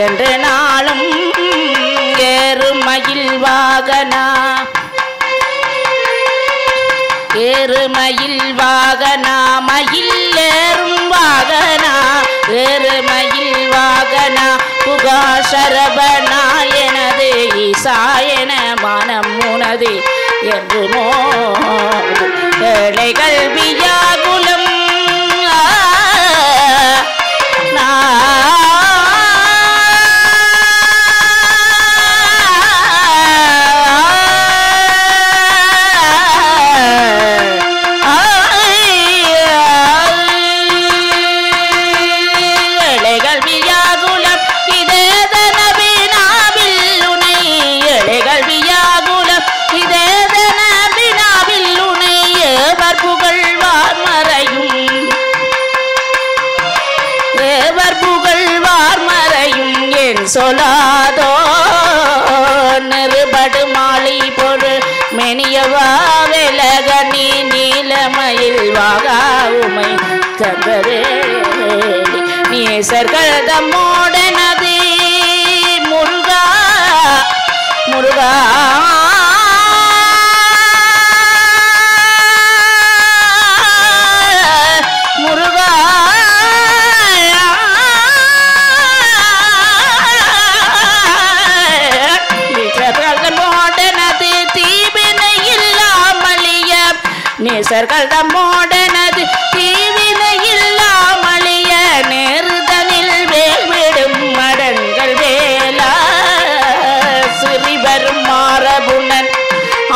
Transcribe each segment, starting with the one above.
என்று நாளும் ஏறுமயில் வாகனா ஏறுமயில் வாகனா மயில் ஏறும் வாகனா ஏறுமயில் வாகனா புகாசரபனா எனது ஈசாயன மனம் உனது என்று ஏழைகள் வியாகுலம் சொல்லாதோ நெருபடு மாலை பொரு மெனியவா வெலகனி நீலமயில் வாகா உமை தந்தரேடி நேசர்கள் தம்மோடனது முருகா முருகா நேசர்கள் தம்மோடனது தீவினை இல்லாமலிய நேருதனில் வேல்விடும் மடங்கள் வேலா சிறிவரும் மாறபுணன்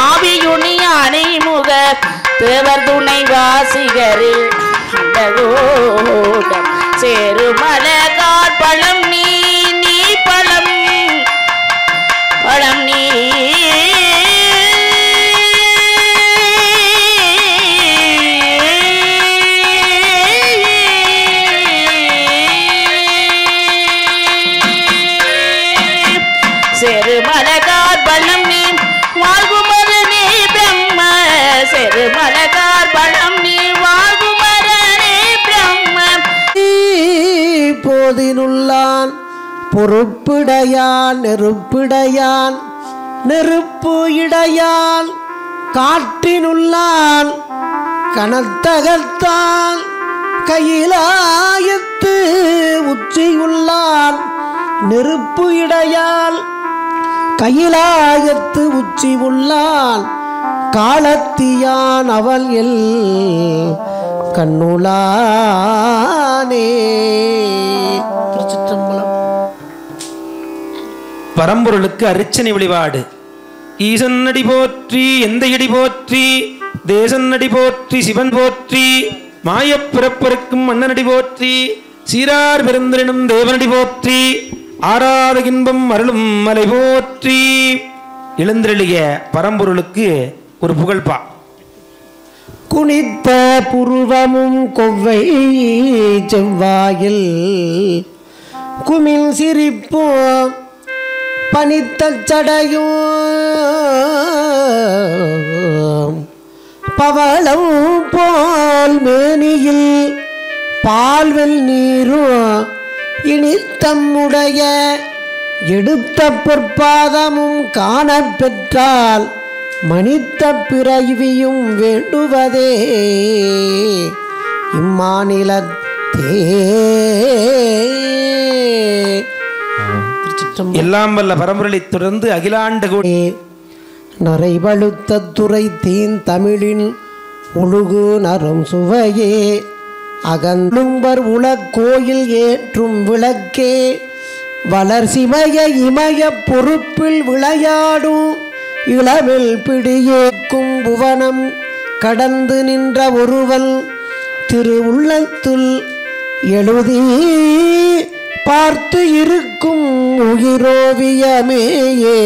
ஆவியுனி அணைமுக தேவர் துணை வாசிகரில் சேருமல காட்பழம் நீ நீ பழம் பழம் நீ போதினுள்ளான் பொறுப்பிடையான் நெருப்பிடையான் நெருப்பு இடையான் காற்றினுள்ளான் கனத்தகத்தான் கையிலாயத்து உச்சியுள்ளான் நெருப்பு இடையான் கையிலாயத்து உச்சி உள்ளான் காலத்தியான் அவள் எல் கண்ணுளானே. திருச்சிற்றம்பலம். பரம்பொருளுக்கு அர்ச்சனை வழிபாடு. ஈசன்னடி போற்றி எந்த இடி போற்றி தேசன்னடி போற்றி சிவன் போற்றி மாயப் பிறப்பருக்கும் மன்னனடி போற்றி சீரார் பெருந்திரனும் தேவனடி போற்றி ஆராத இன்பம் அருளும் மலை போற்றி. எழுந்தருளிய பரம்பொருளுக்கு ஒரு புகழ்பா. குனித்த புருவமும் கொவ்வை செவ்வாயில் குமிழ் சிரிப்பும் பனித்த சடையும் பவளம் போல் மேனியில் பால்வெல் நீரும் இனித்தம்முடைய எடுத்த பொற்பாதமும் காணப் பெற்றால் மனித்த பிறவியும் வேண்டுவதே இம்மாநிலத்தே. எல்லாம் வல்ல பரம்பொருளை தொடர்ந்து அகிலாண்ட கோடி நரைவழுத்த துறை தீன் தமிழின் ஒழுகு நரும் சுவையே அகந்தும்பர் உலக்கோயில் ஏற்றும் விளக்கே வளர்சிமய இமய பொறுப்பில் விளையாடும் இளவில் பிடியேக்கும் புவனம் கடந்து நின்ற ஒருவன் திருவுள்ளத்துள் எழுதி பார்த்து இருக்கும் உயிரோவியமேயே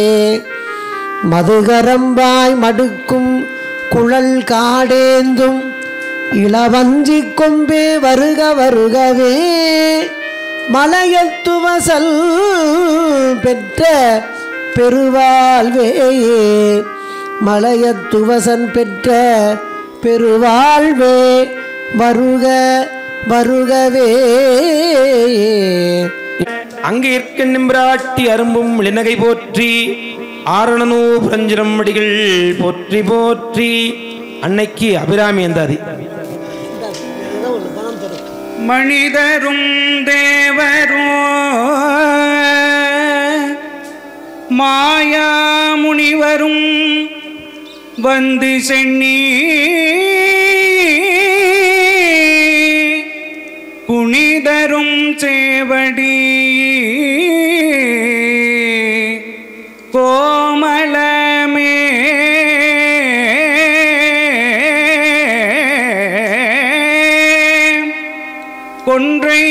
மதுகரம்பாய் மடுக்கும் குழல் காடேந்தும் இளவஞ்சி கொம்பே வருக வருகவே மலையத்துவசல் பெற்ற பெருவாழ்வேயே மலையத்துவசன் பெற்ற பெருவாழ்வே வருக வருகவே. அங்கே நிம்பிராட்டி அரும்பும் இளநகை போற்றி ஆரணனூ புரஞ்சிரம் அடிகள் போற்றி போற்றி. அன்னைக்கு அபிராமி அந்தாதி. மனிதரும் தேவரோ மாயா முனிவரும் வந்து சென்னி புனிதரும் சேவடி கோமலமே கொன்றை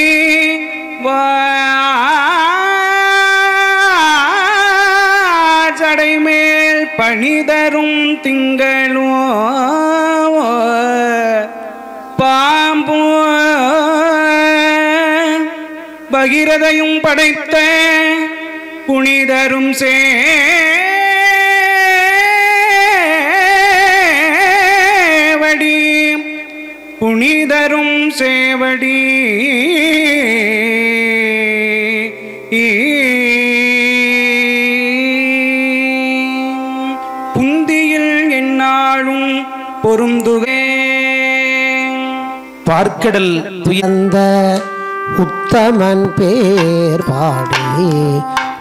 வாடைமேல் பணிதரும் திங்களோ பாம்பு பகிரதையும் படைத்த புனிதரும் சேவடி புனிதரும் சேவடி புந்தியில் என்னாலும் பொருந்துகே. பார்க்கடல் அந்த உத்தமன் பேர் பாடி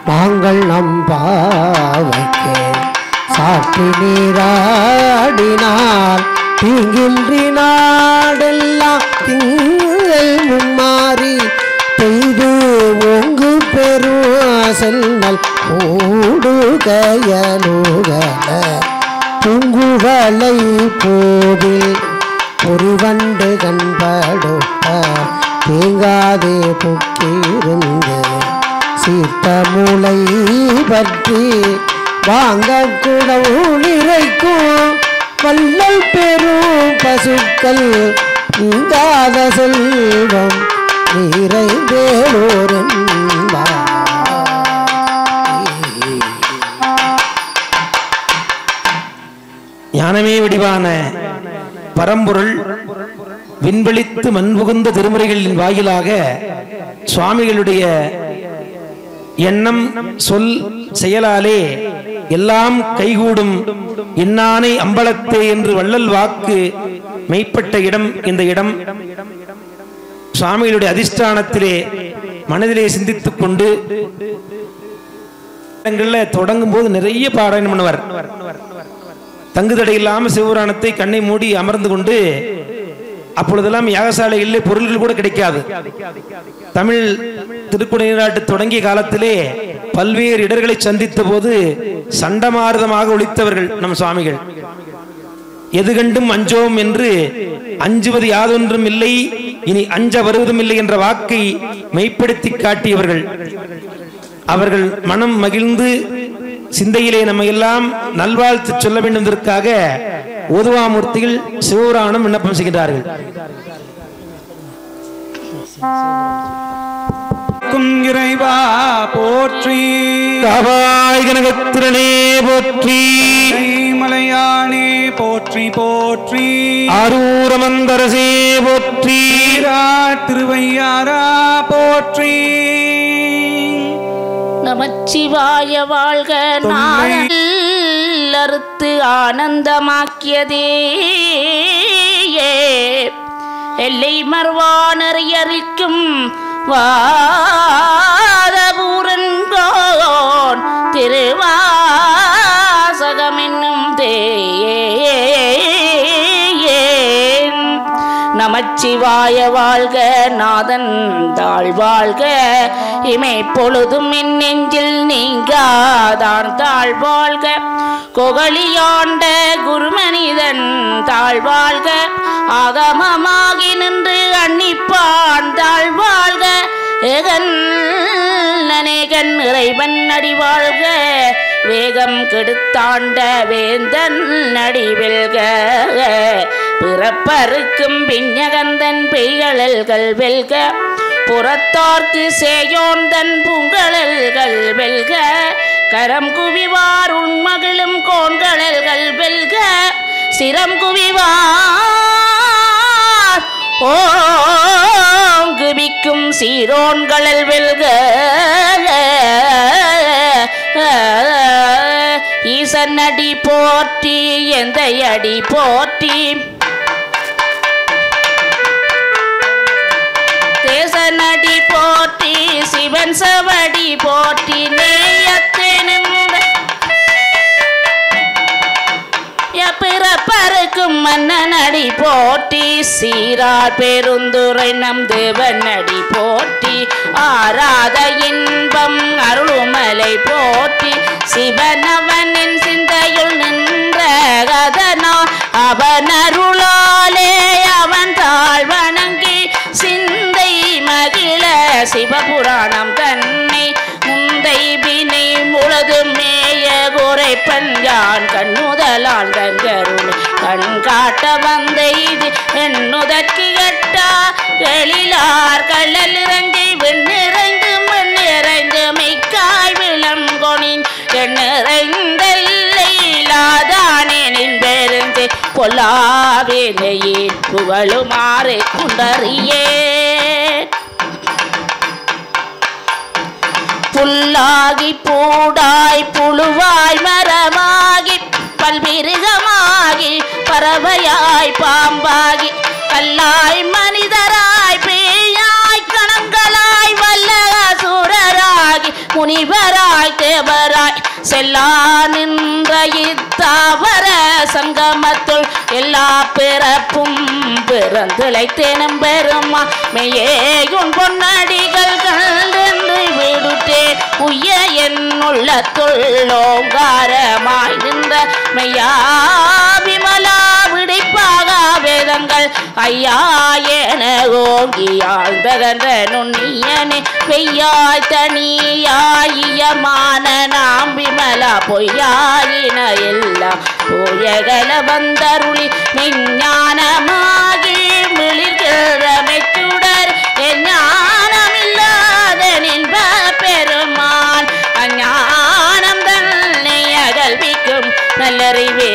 நாங்கள் நம் பாவைக்கு சாற்றி நீராடினார் தீங்கின்றி நாடெல்லாம் திங்கள் மும்மாறி பெய்து ஒங்கு பெரும் செல்நல் ஓடுகையலுகல பூங்குவலை போதில் பொறிவண்டு கண்படுப்ப தேங்காதே புக்கிருந்து சீர்த்த மூளை பற்றி வாங்க குடவு நிறைக்கும் வல்லல் பெரும் பசுக்கள் நீங்காத செல்வம் நிறைந்தேரோரென்பார். ஞானமே வடிவான பரம்பொருள் விண்வெளித்து மண்புகுந்த திருமுறைகளின் வாயிலாக சுவாமிகளுடைய எண்ணம் சொல் செயலாலே எல்லாம் கைகூடும் என்னானை அம்பலத்தே என்று வள்ளல் வாக்கு மெய்ப்பட்ட இடம் இந்த இடம். சுவாமிகளுடைய அதிஷ்டானத்திலே மனதிலே சிந்தித்துக் கொண்டு தொடங்கும் போது நிறைய பாராயணம் பண்ணுவார். தங்குதடை இல்லாமல் சிவபுராணத்தை கண்ணை மூடி அமர்ந்து கொண்டு, அப்பொழுதெல்லாம் யாகசாலைகளிலே பொருள்கள் கூட கிடைக்காது. தமிழ் திருக்குடைநாட்டு தொடங்கிய காலத்திலே பல்வேறு இடர்களை சந்தித்த போது சண்டமாரதமாக ஒழித்தவர்கள் நம் சுவாமிகள். எது கண்டும் அஞ்சோம் என்று அஞ்சுவது யாதொன்றும் இல்லை, இனி அஞ்ச வருவதும் இல்லை என்ற வாக்கை மெய்ப்படுத்தி காட்டியவர்கள். அவர்கள் மனம் மகிழ்ந்து சிந்தையிலே நம்ம எல்லாம் நல்வாழ்த்து சொல்ல வேண்டும் என்பதற்காக ஓதுவாமூர்த்திகள் சிவபுராணம் விண்ணப்பம் செய்கிறார்கள். இறைவா போற்றி, காவாய் கனகத்திரனே போற்றி, மலையானே போற்றி போற்றி, ஆரூரமந்தரசே போற்றி, திருவையாரா போற்றி. நமச்சிவாய வாழ்க. நாளறுத்து ஆனந்தமாக்கியதே எல்லை மர்வானறியறிக்கும் வாதபூரன்கோன் திருவாசகம் என்னும் நமச்சிவாய வாழ்க. நாதன் தாழ் வாழ்க. இமை பொழுதும் என் நெஞ்சில் நீங்காதான் தாழ் வாழ்க. கொகலியாண்ட குருமனிதன் தாழ் வாழ்க. ஆகமமாகி நின்று அன்னிப்பான் தாழ் வாழ்க. ஏகன் அநேகன் இறைவன் அடி வாழ்க. வேகம் கெடுத்தாண்ட வேந்தன் அடி வெல்க. பிறப்பருக்கும் பிஞகந்தன் பெய்களல்கள் வெல்க. புறத்தார்க்கு சேயோந்தன் பூங்கழல்கள் வெல்க. கரம் குவிவார் உண்மகிழும் கோண்களல்கள் வெல்க. சிரம் குவிவார் ஓங்குவிக்கும் சீரோன்களில் வெல்க ஈசன் அடி போற்றி எந்த அடி போற்றி தேசனடி போற்றி சிவன் சவடி போற்றி நேயத்தினும் பிறப்பருக்கும் மன்னனடி போற்றி சீரார் பெருந்துரை நம் தேவனடி போற்றி ஆராத இன்பம் அருளுமலை போற்றி சிவனவனின் சிந்தையுள் நின்ற கதனா அவன் அருளாலே அவன் தாழ் வணங்கி சிந்தை மகிழ சிவபுராணம் தன்னை முந்தை வினை முழுது மேய குறைப்பன் யான் கண்ணுதலால் தங்கருள் கண் காட்ட வந்த இது என்னுதற்கு கட்டா எழிலார் கள்ளல் இறங்கி விண்ணிறைந்து மண்ணிறைந்து மெய்க்காய் விளங்கொனின் எண்ணிறைந்தல்லையிலாதானேனின் பெருந்து பொல்லாவினையே புகழுமாறு குண்டறியே புல்லாகி பூடாய் புழுவாய் மரமாகி பல்விருகமாகி பறவையாய் பாம்பாகி கல்லாய் மனிதராய் பேயாய் கணங்களாய் வல்லசூரராகி முனிவராய் தேவராய் செல்லா நின்ற இத்தாவர சங்கமத்துள் எல்லா பிறப்பும் பிறந்திழைத்தேனும் பெருமா மெய்யேயுன் பொன்னடிகள் கண்டென்று விடுத்தே உய்ய என்னுள்ளத்துள்ளோங்காரமாய் நின்ற மெய்யா விமலா விடைப்பாக வேதங்கள் ஐயா என ஓங்கியாழ்ந்தகன்ற நுண்ணியனே பெய்யாய் தனியாயியமான நாம் விமலா பொய்யாயின எல்லாம் போயகல வந்தருளி மெஞ்ஞானமாகி மிளிர்கிற மெச்சுடர் எஞ்ஞானமில்லாத நின்ப பெருமான் அஞ்ஞானம் தன்னை அகல்விக்கும் நல்லறிவே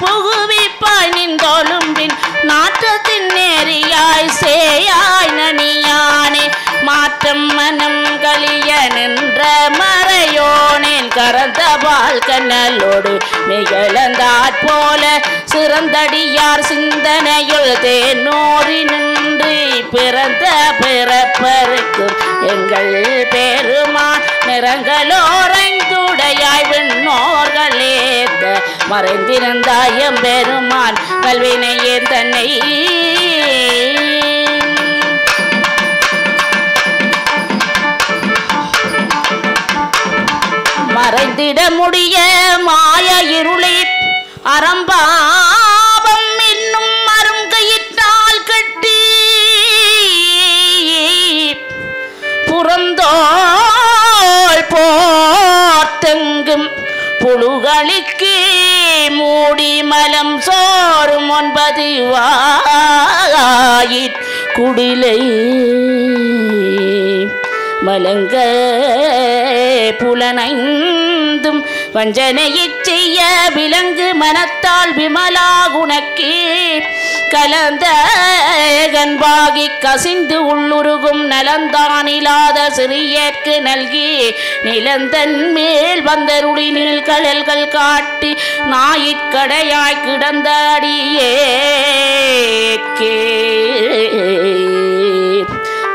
புகுவிப்பாய் நின்றொழும்பின் நாற்றத்தின் நேரியாய் சேயாய் நனியானே மாற்றம் மனம் கலிய நின்ற மறையோனேன் கரந்த பால் கண்ணலோடு மிகழந்தாற் போல சிறந்தடியார் சிந்தனையுள் தேனோரி நின்று பிறந்த பிறப்பருக்கும் எங்கள் பெருமான் நிறங்களோரைந்துடையாய் விண்ணோர்களேத்த மறைந்திருந்தாயம் பெருமான் கல்வினையே தன்னை மறைந்திட முடிய மாய இருளை அறம்பாவம் என்னும் அருங்கயிற்றால் கட்டி புறந்தோள் போர்த்தெங்கும் புழுகளுக்கு மூடி மலம் சோறும் 9 வாயிற் குடிலை மலங்க புலனைந்தும் வஞ்சனையைச் செய்ய விலங்கு மனத்தால் விமலா குணக்கே கலந்த கண்பாகி கசிந்து உள்ளுருகும் நலந்தானிலாத சிறியற்கு நல்கி நிலந்தன் மேல் வந்தருளி நீழ்கடல்கள் காட்டி நாயிற்கடையாய் கிடந்த அடியேற்கே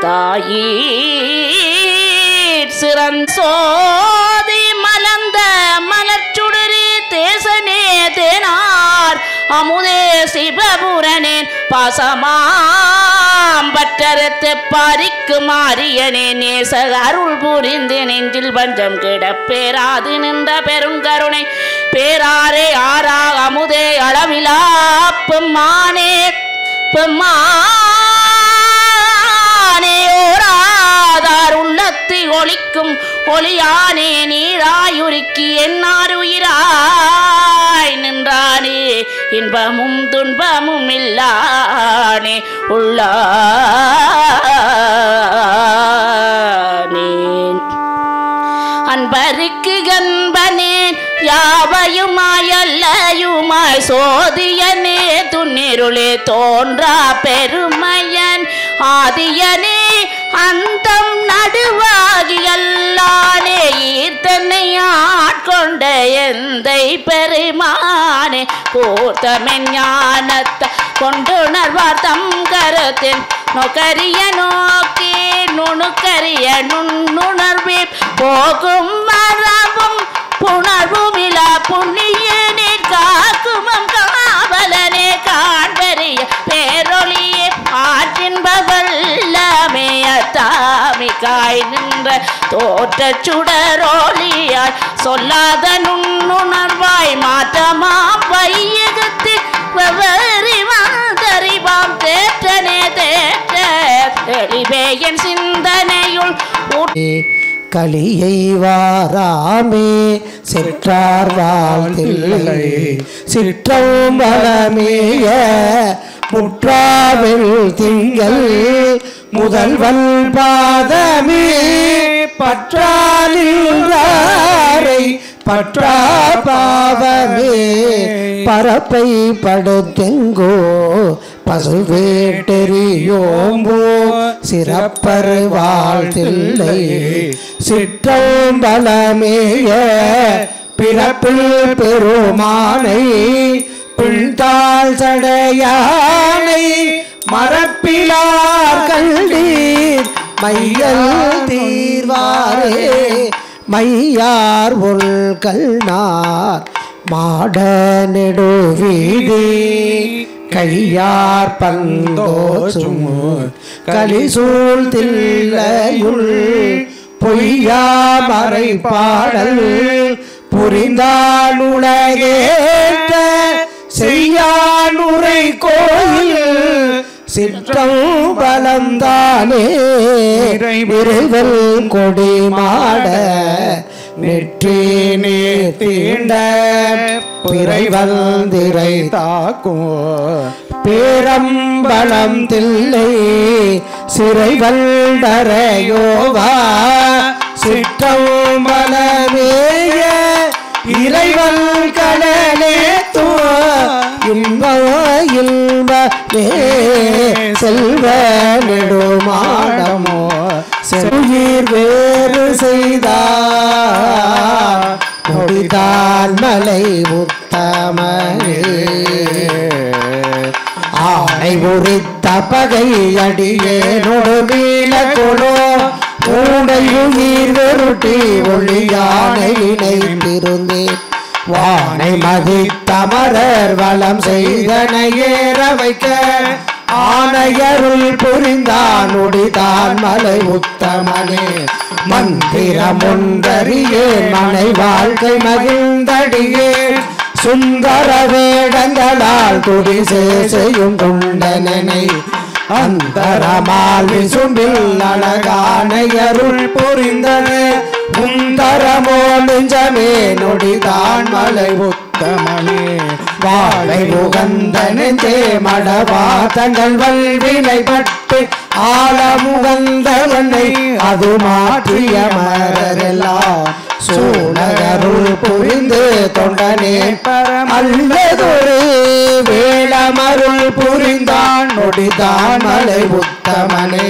தாயீ சிறந்தோதி மலர்ந்த மலர்ச்சுடரே தேசனே தேனார் அமுதே சிவபுரனேன் பாசமாம் பற்றறுத்து பறிக்கும் ஆரியனே நேச அருள் புரிந்து நெஞ்சில் பஞ்சம் கிடப்பேராது நின்ற பெருங்கருணை பேராரே ஆரா அமுதே அளவிலா பெம்மானே பெம்மானே ஓராதார் உள்ளத்தை ஒளிக்கும் ஒளியானே நீராயுருக்கி என்னார் உயிராய் நின்றானே இன்பமும் துன்பமும் இல்லானே உள்ளானே அன்ப பருக்கு கண்பனேன் யாவையுமாய் அல்லையுமாய் சோதியனே துன்னிருளே தோன்றா பெருமையன் ஆதியனே அந்தம் நடுவாகி அல்லானே ஈர்த்தனை ஆட்கொண்ட எந்தை பெருமானே கூர்த்தமென் ஞானத்தை கொண்டுணர்வார் தம் கருத்தின் நொக்கரிய நோக்கி நுணுக்கரிய நுண்ணுணர்வே போகும் மரபும் புணர்வுமிலா புண்ணிய நீர் காக்குமம் காவலனே காண்பறிய பேரொழியே ஆற்றின்பவல்லமையத்தாமிக்காய் நின்ற தோற்ற சுடரோழியாய் சொல்லாத நுண்ணுணர்வாய் மாற்றமாம் வையகத்தில் வெவறிவாம் தேற்றனே தேற்ற தெளிவே என் சிந்தனையுள் களியை வாராமே செற்றார் வாழ்த்தில்லை சிற்றம் பலமேய முற்றாவில் திங்கள் முதல்வன் பாதமே பற்றாலின்றாரை பற்றா பாவமே பரப்பை படுத்தெங்கோ பசுவேட்டெறியோம்போ சிறப்பரு வாழ்த்தில்லை சிற்றம் பலமேய பிறப்பில் பெருமானை பின்தாள் சடையானை மரப்பிலார் கண்டீர் மையல் தீர்வாரே மையார் உள்கள்னார் மாட நெடுவீதி கையார் பந்தோசும் கலிசூழ் தில்லையுள் பொய்யாமறை பாடல் புரிந்தால் உலகேற்ற செய்யானுரை கோயில் சிற்றம் பலந்தானே விரைவல் கொடி மாட நெற்றி நீர் தீண்ட பிறைவந்திரை தாக்கும் பேரம்பலம் தில்லை சிறைவல்டரையோவா சிற்றம் பலமேய இறைவன் கடலே இன்பமே செல்வ நெடுமாடமோ செல்வீர் வேறு செய்தார் முடிதான் மலை உத்தமனே ஆனை உரித்த பகை அடியே நொடுமீன கொலோ ஊடையுயிர் வெருட்டி ஒளியானை நினைத்திருந்தேன் வானை மதித்தமரர் வளம் செய்தனையேற வைக்க ஆனையருள் புரிந்தான் முடிதான் மலை உத்தமனே மந்திரம் ஒன்றறியே மனை வாழ்க்கை மகிழ்ந்தடியே சுந்தர வேடங்களால் துடிசே செய்யும் கொண்டனை அந்தரமால் விசும்பில் அழகானையருள் புரிந்தனே உந்தரமோ நெஞ்சமே நொடிதான் மலை உத்தமனே வாழை உகந்த நெஞ்சே மடவா தங்கள் வல்வினை பட்டு ஆழமுகந்தவனை அது மாற்றிய மரரெல்லாம் சூழகருள் புரிந்து தொண்டனே அல்லதொரு வேளமருள் புரிந்தான் நொடிதான் மலை உத்தமனே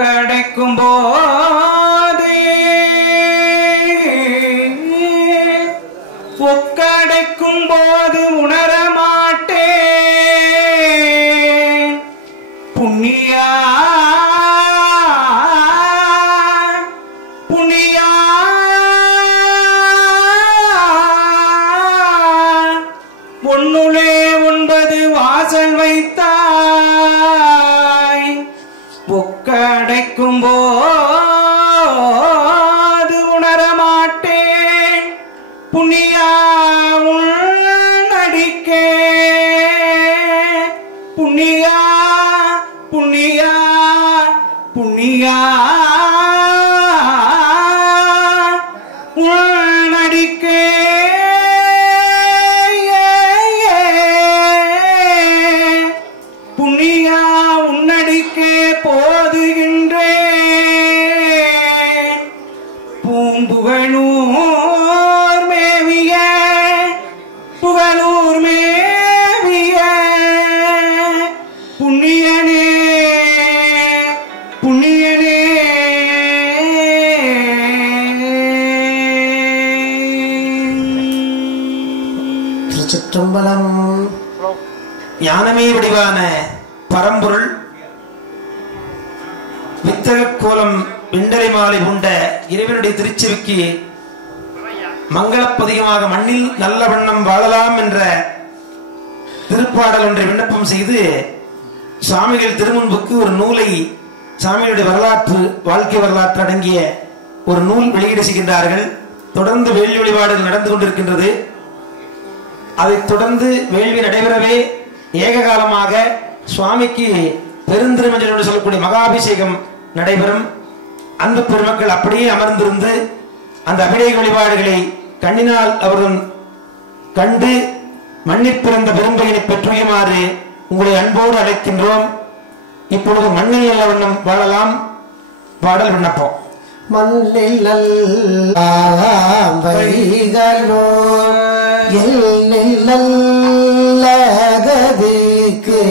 புக்கடைக்கும் போது புக்கடைக்கும் போது உணர மாட்டேன் புண்ணியா புண்ணியா ஒன்னுளே 9 வாசல் வைத்தாய் புக்கடைக்கும் போது உணர மாட்டேன் புண்ணியா நடிக்கே புண்ணியா புண்ணியா புண்ணியா நடிக்கே புண்ணியா உன்னடிக்கே போதுகின்றேன் பூம்புகழூர் மேவிய புகழூர் மேவிய புண்ணியனே புண்ணியனே திருச்சிற்றம்பலம். ஞானமே வடிவான பரம்பொருள் வித்தக கோலம் விண்டலை மாலை உண்ட இறைவனுடைய திருச்செவிக்கு மங்களப்பதிகமாக மண்ணில் நல்ல வண்ணம் வாழலாம் என்ற திருப்பாடல் ஒன்றை விண்ணப்பம் செய்து சுவாமிகள் திருமுன்புக்கு ஒரு நூலை சாமியுடைய வரலாற்று வாழ்க்கை வரலாற்று அடங்கிய ஒரு நூல் வெளியீடு செய்கின்றார்கள். தொடர்ந்து வேள்வி வழிபாடுகள் நடந்து கொண்டிருக்கின்றது. அதைத் தொடர்ந்து வேள்வி நடைபெறவே ஏக காலமாக சுவாமிக்கு பெருந்திருமஞ்சல் என்று சொல்லக்கூடிய மகாபிஷேகம் நடைபெறும். அன்பு பெருமக்கள் அப்படியே அமர்ந்திருந்து அந்த அபிஷேக வழிபாடுகளை கண்ணினால் அவர்கள் கண்டு மண்ணில் பிறந்த பெரும்பயனை பெற்றுமாறு உங்களை அன்போடு அழைக்கின்றோம். இப்பொழுது மண்ணில் நல்ல வண்ணம் வாழலாம் பாடல் விண்ணப்பம். மண்ணில் வைகளோ கதிக்கு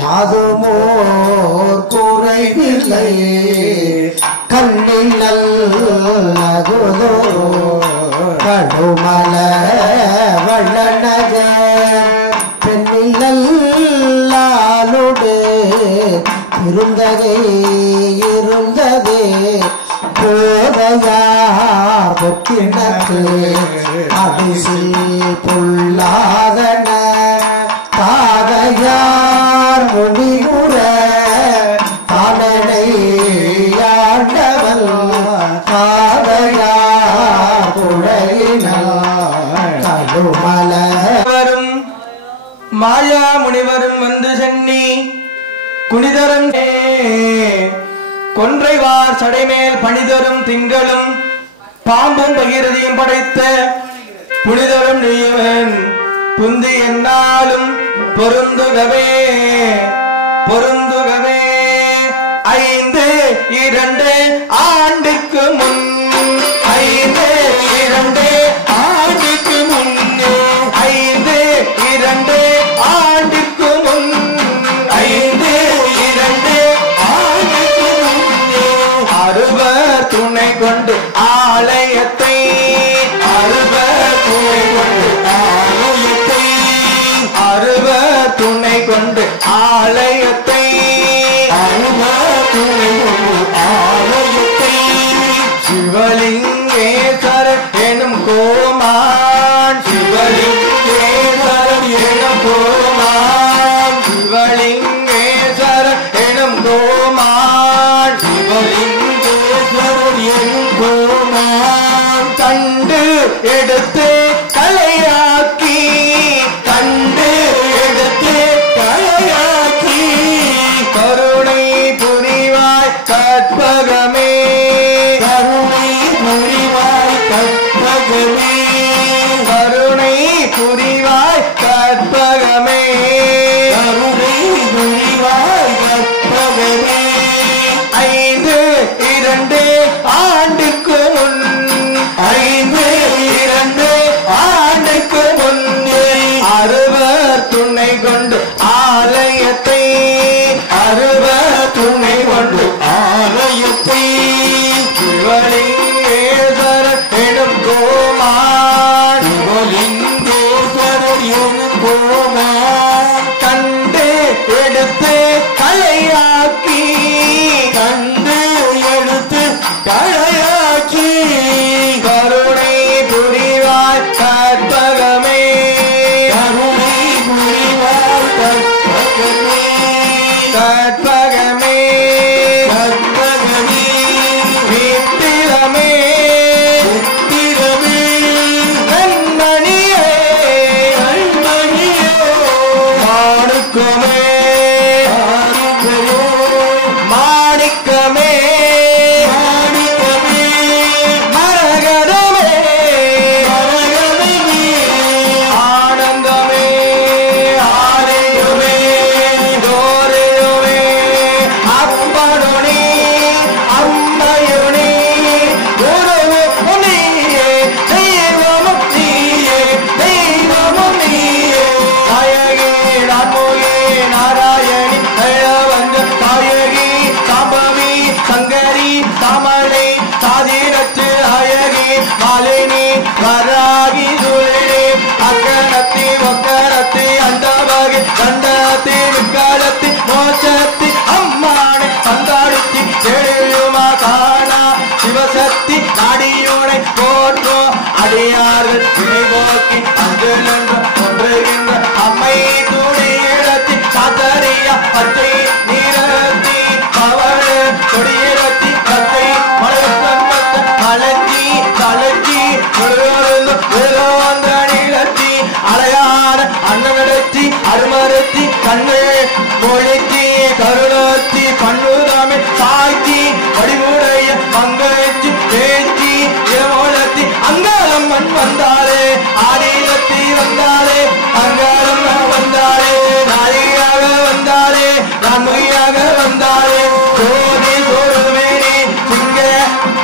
யாதுமோர் குறைவில்லை கண்ணில் நல்லகுதோ கடுமல வள்ளனக பெண்ணில் நல்லாலுடு இருந்ததே போதையார் பொக்கினக்கு அடிசில் பொல்லாதன தாதையார் முடிவுற தானனை ஆண்டவன் தாதையார் குழையினார் கடுமல வரும் மாயா முனிவரும் வந்து சென்னி குனிதரும் கொன்றைவார் சடைமேல் பணிதரும் திங்களும் பாம்பும் பகிரதியும் படைத்த புனிதரும் நீவன் புந்தி என்னாலும் பொருந்துகவே பொருந்துகவே 5-2 ஆண்டுக்கு முன் 5-2 ஆண்டுக்கு முன் 5-2 ஆண்டுக்கு முன் 5-2 ஆண்டுக்கு முன் அறுவர் துணை கொண்டு ஆலயத்தை அறுவர் துணை கொண்டு ஆலயத்தை அறுவர் துணை கொண்டு ஆலயத்தை அறுவர் துணை கொண்டு ஆலயத்தை சிவலிங்கேஸ்வரர் எனும் கோமான் சிவலிங்கேஸ்வரர் எனும் கோமான் சிவலிங்கேஸ்வரர் எனும் கோமான் சிவலிங்கேஸ்வரர் எனும் கோமான் கண்டு எடுத்து கலையாக்கி கண்டு எடுத்து கலையாக்கி கண்ணு மொழிச்சி கருளாச்சி பண்ணுதாமே சாய்ச்சி வடிவுடைய மங்கச்சி பேச்சி இரமோலத்தி அங்காளம்மன் வந்தாலே ஆதிலத்தி வந்தாலே அங்காளம்மா வந்தாலே நாளியாக வந்தாலே நன்மையாக வந்தாலே ஜோதி சோருமேனி சிங்க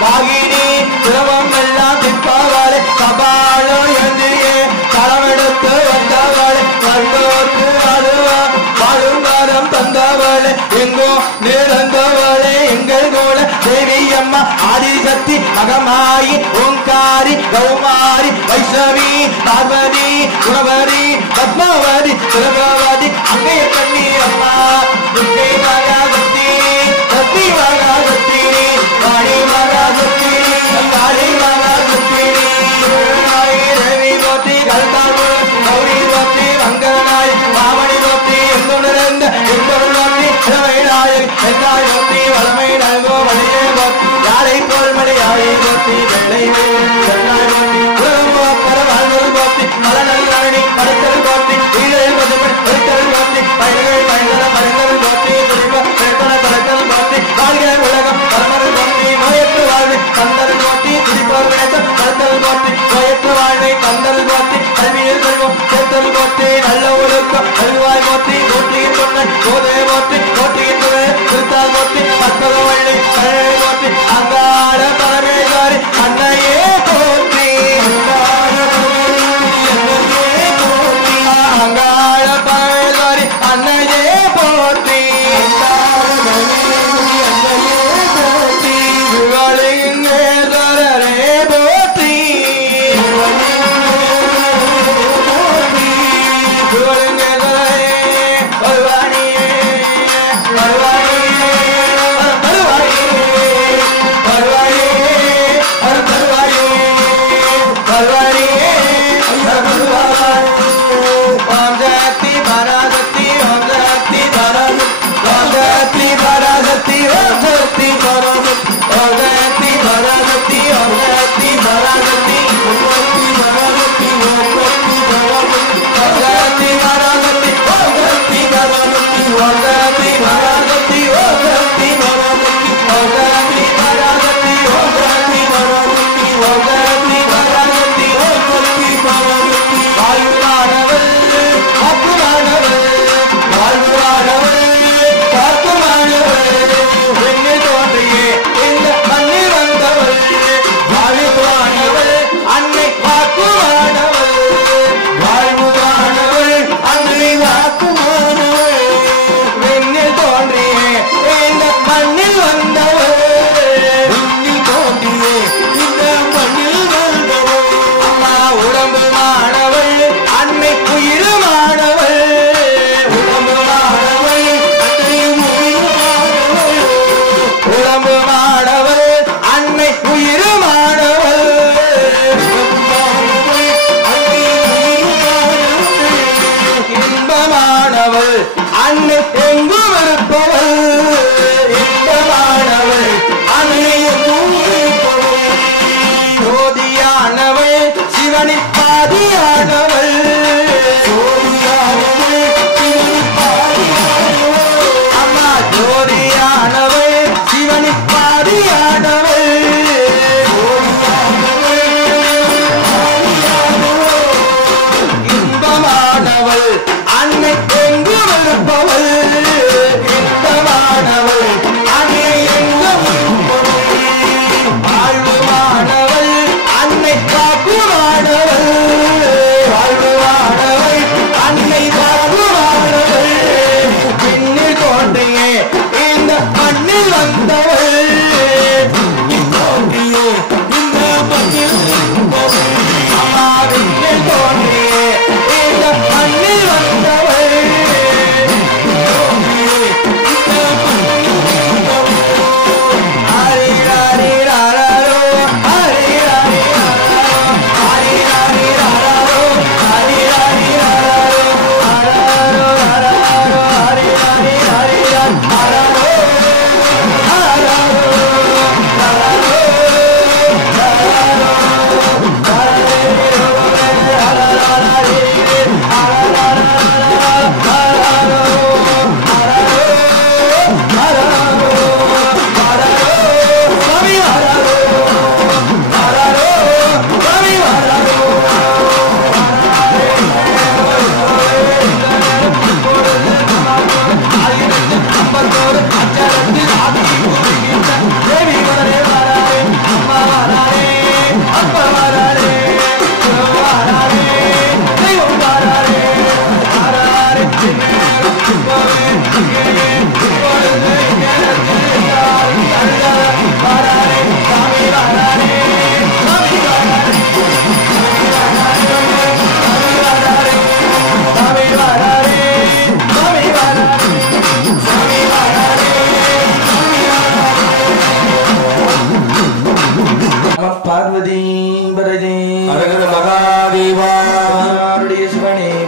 வாகினி திரவம் எல்லாம் திப்பாவாளே கபாலோ எந்திரியே களமெடுத்து வந்தவளே கண்டோர்க்கு அழுவா வாழும் வாரம் தந்தவளே எங்கோ நிறந்தவளே எங்கள் கோல தேவி அம்மா ஆதிசக்தி மகமாயி ஓங்காரி கௌமாரி வைஷ்ணவி பார்வதி குணவதி பத்மாவதி சுரபவதி அங்கைய கண்ணி அம்மா துர்க்கை மகாசக்தி சக்தி மகாசக்தி வாணி மகாசக்தி காளி மகாசக்தி தேவி போற்றி கல்காடு கௌரி போற்றி மங்கனாய் மாமணி போற்றி எங்குணர்ந்த எங்குணர்ந்தி இளமைநாயகி எங்காய் போற்றி வளமை நல்கோ வழியே போற்றி யாரை போல் மணி யாரை போற்றி வெள்ளை எங்காய் போற்றி உலகமோக்கர வாழ்ந்தல் போற்றி மலநல்லி படைத்தல் போற்றி வீரல் மதுமணி படைத்தல் போற்றி பயிர்கள் பயிர்கள படைத்தல் போற்றி துணிவ பிறத்தன படைத்தல் போற்றி வாழ்க உலகம் பரமரல் போற்றி நோயற்ற வாழ்வை தந்தல் போற்றி துடிப்போர் விளைத்தல் படைத்தல் போற்றி நோயற்ற வாழ்வை தந்தல் போற்றி கல்வியில் செல்வம் சேர்த்தல் போற்றி நல்ல ஒழுக்கம் அல்வாய் போற்றி போற்றியின் பொன்னன் போதே போற்றி போற்றியின் துணை திருத்தால் போற்றி பற்பக வள்ளி கழை போற்றி அங்காள பரமேஸ்வரி அன்னையே போற்றி அங்காள பரமேஸ்வரி அன்னையே போற்றி சிவலிங்கேஸ்வரரே போற்றி சிவலிங்கேஸ்வரரே பகவானியே பகவானியே இன்பமானவள் அன்னை எங்கு இருப்பவள்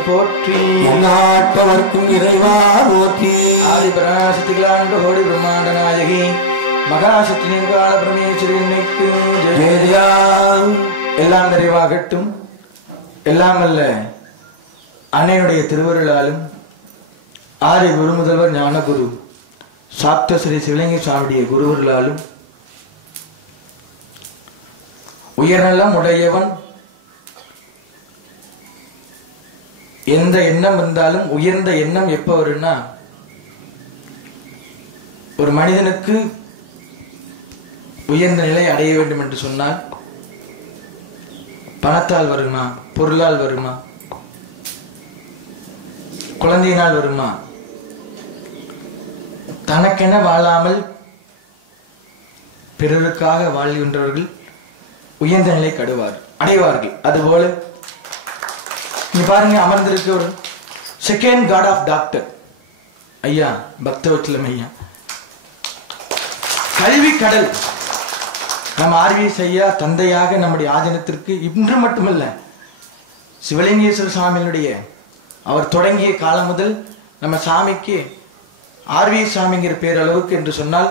போற்றி நாட்டவர்க்கும் இறைவா போற்றி ஆதி பராசக்திகளாண்டு கோடி பிரம்மாண்ட நாயகி மகாசக்தியின் கால பரமேஸ்வரனுக்கு ஜெயா எல்லாம் நிறைவாகட்டும். எல்லாம் அல்ல அன்னையுடைய திருவருளாலும் ஆரிய குருமுதல்வர் ஞானகுரு சாப்த ஸ்ரீ சிவலிங்க சுவாமியுடைய குருவர்களாலும் உயர்நலம் உடையவன் எந்த எண்ணம் வந்தாலும் உயர்ந்த எண்ணம் எப்ப வரும்னா ஒரு மனிதனுக்கு உயர்ந்த நிலை அடைய வேண்டும் என்று சொன்னால் பணத்தால் வருமா, பொருளால் வருமா, குழந்தையினால் வருமா? தனக்கென வாழாமல் பிறருக்காக வாழ்கின்றவர்கள் உயர்ந்த நிலை அடைவார்கள். அதுபோல நீ பாருங்க, அமர்ந்திருக்க ஒரு செகண்ட் காட் ஆஃப் டாக்டர் ஐயா பக்தவச்சலம் ஐயா, கல்வி கடல் நம் ஆர்விஎஸ் ஐயா தந்தையாக நம்முடைய ஆதீனத்திற்கு இன்று மட்டுமல்ல சிவலிங்கேஸ்வர சாமியினுடைய அவர் தொடங்கிய காலம் முதல் நம்ம சாமிக்கு ஆர்விஎஸ் சாமிங்கிற பேரளவுக்கு என்று சொன்னால்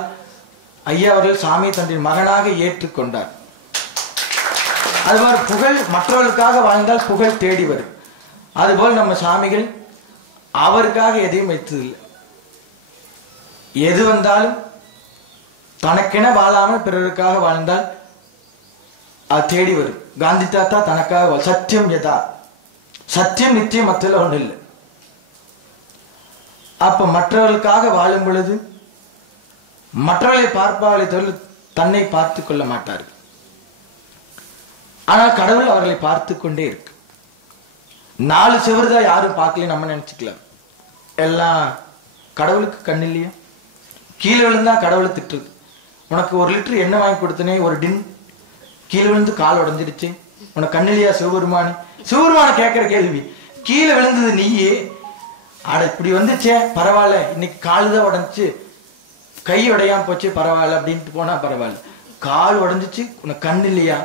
ஐயா அவர்கள் சாமி தன்னுடைய மகனாக ஏற்றுக்கொண்டார். அதுபோல் புகழ் மற்றவர்களுக்காக வாழ்ந்தால் புகழ் தேடி வரும். அதுபோல் நம்ம சாமிகள் அவருக்காக எதையும் வைத்ததில்லை. எது வந்தாலும் தனக்கென வாழாமல் பிறருக்காக வாழ்ந்தால் அது தேடி வரும். காந்தி தாத்தா தனக்காக சத்தியம் யதா, சத்தியம் நித்தியம் மத்தியில் ஒன்றும் இல்லை. அப்ப மற்றவர்களுக்காக வாழும் பொழுது மற்றவர்களை பார்ப்பார்களை தவிர தன்னை பார்த்து கொள்ள மாட்டார்கள். ஆனால் கடவுள் அவர்களை பார்த்து கொண்டே இருக்கு. 4 செவருதா யாரும் பார்க்கல நம்ம நினைச்சுக்கலாம். எல்லாம் கடவுளுக்கு கண் இல்லையா? கீழே விழுந்தா கடவுளை திட்டுது. உனக்கு 1 லிட்டர் எண்ணெய் வாங்கி கொடுத்தனே, ஒரு டின் கீழே விழுந்து கால் உடஞ்சிருச்சு, உனக்கு கண் இல்லையா சிவபெருமானு? சிவபெருமான கேட்கிற கேள்வி, கீழே விழுந்தது நீயே, ஆட இப்படி வந்துச்சே பரவாயில்ல, இன்னைக்கு கால் தான் உடஞ்சிச்சு, கை உடையாம போச்சு பரவாயில்ல அப்படின்ட்டு போனா பரவாயில்ல, கால் உடஞ்சிச்சு உனக்கு கண் இல்லையா?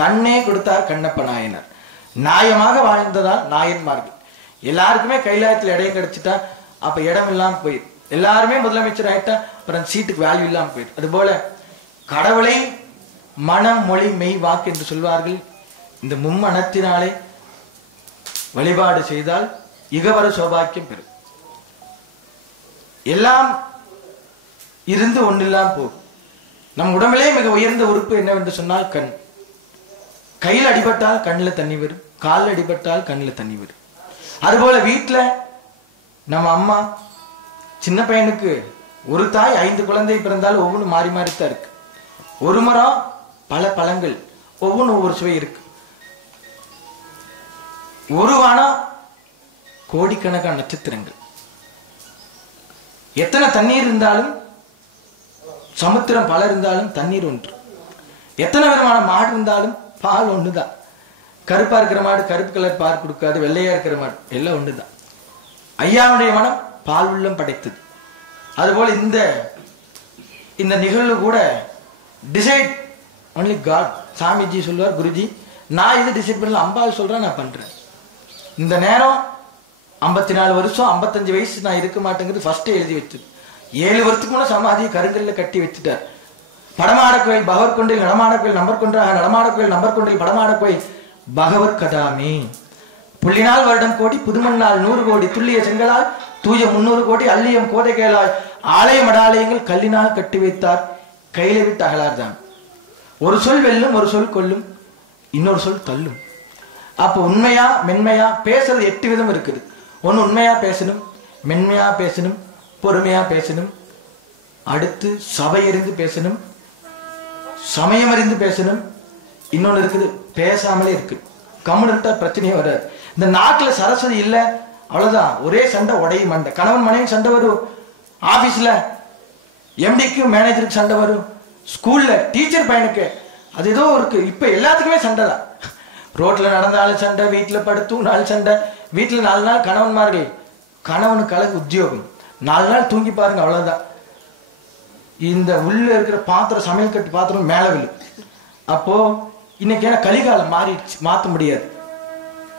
கண்ணே கொடுத்தார் கண்ணப்ப நாயனார். நியாயமாக வாழ்ந்ததால் நாயன்மார்கள் எல்லாருக்குமே கைலாயத்தில் இடம் கிடைச்சிட்டா அப்ப இடம் இல்லாம போயிரு. எல்லாருமே முதலமைச்சர் ஆயிட்டா அப்புறம் சீட்டுக்கு வேல்யூ இல்லாம போயிரு. அதுபோல கடவுளை மனம் மொழி மெய் வாக்கு என்று சொல்வார்கள். இந்த மும்மனத்தினாலே வழிபாடு செய்தால் இகவர சோபாக்கியம் பெறும். எல்லாம் இருந்து ஒன்றில்லாம் போகும். நம் உடம்பிலே மிக உயர்ந்த உறுப்பு என்னவென்று சொன்னால் கண். கையில் அடிபட்டால் கண்ணில் தண்ணி வரும், காலில் அடிபட்டால் கண்ணில் தண்ணி வரும். அதுபோல வீட்டுல நம்ம அம்மா சின்ன பையனுக்கு ஒரு தாய் 5 குழந்தை பிறந்தால் ஒவ்வொன்றும் மாறி மாறித்தான் இருக்கு. ஒரு மரம் பல பழங்கள், ஒவ்வொன்றும் ஒவ்வொரு சுவை இருக்கு. ஒரு வானம் கோடிக்கணக்கான நட்சத்திரங்கள். எத்தனை தண்ணீர் இருந்தாலும், சமுத்திரம் பல இருந்தாலும் தண்ணீர் ஒன்று. எத்தனை விதமான மாடு இருந்தாலும் பால் ஒண்ணுதான். கருப்பா இருக்கிற மாடு கருப்பு கலர் பால் கொடுக்காது, வெள்ளையா இருக்கிற மாடு எல்லாம் ஒண்ணுதான். ஐயாவுடைய மனம் பால் உள்ளம் படைத்தது. அதுபோல இந்த நிகழ்வு கூட டிசைட் ஒன்லி காட். சாமிஜி சொல்லுவார், குருஜி நான் இது டிசைட் பண்ணல, அம்பாள் சொல்றேன் நான் பண்றேன். இந்த நேரம் 54 வருஷம் 55 வயசு நான் இருக்க மாட்டேங்கிறது ஃபர்ஸ்ட் எழுதி வச்சது. 7 வருஷத்துக்கு முன்னாடி சமாதியை கருங்கல்ல கட்டி வச்சுட்டார். படமாட கோயில் பகவத் கொண்டில் நடமாட கோயில் நம்பர் கொன்றாக நடமாட கோயில் நம்பர் கொண்டில் படமாட கோயில் பகவத் கதாமே. புள்ளினால் வருடம் கோடி புதுமண்ணால் 100 கோடி துல்லிய செங்கலால் தூய 300 கோடி அள்ளியம் கோதை கேளால் ஆலய மடாலயங்கள் கல்லினால் கட்டி வைத்தார் கையில விட்டு அகலார்தான். ஒரு சொல் வெல்லும், ஒரு சொல் கொல்லும், இன்னொரு சொல் தள்ளும். அப்ப உண்மையா மென்மையா பேசுறது 8 விதம் இருக்குது. ஒன்னு உண்மையா பேசணும், மென்மையா பேசணும், பொறுமையா பேசணும், அடுத்து சபை அறிந்து பேசணும், சமயம் அறிந்து பேசணும், இன்னொன்னு இருக்குது பேசாமலே இருக்கு. கம்முன்னுட்டா பிரச்சனையே வராது. இந்த நாட்டுல சரஸ்வதி இல்ல அவ்வளவுதான், ஒரே சண்டை உடையும் மண்டை. கணவன் மனைவி சண்டை வரும், ஆபீஸ்ல எம்டிக்கு மேனேஜருக்கு சண்டை வரும், ஸ்கூல்ல டீச்சர் பையனுக்கு அது ஏதோ இருக்கு. இப்ப எல்லாத்துக்குமே சண்டை தான். ரோட்ல நடந்தாலும் சண்டை, வீட்டுல படுத்தும் 4 சண்டை. வீட்டுல 4 நாள் கணவன்மார்கள், கணவனுக்கு அழகு உத்தியோகம், 4 நாள் தூங்கி பாருங்க அவ்வளவுதான். இந்த உள்ள இருக்கிற பாத்திரம், சமையல் கட்டு பாத்திரம் மேல விழு. அப்போ இன்னைக்கு ஏன்னா கலிகாலம் மாறிடுச்சு, மாத்த முடியாது.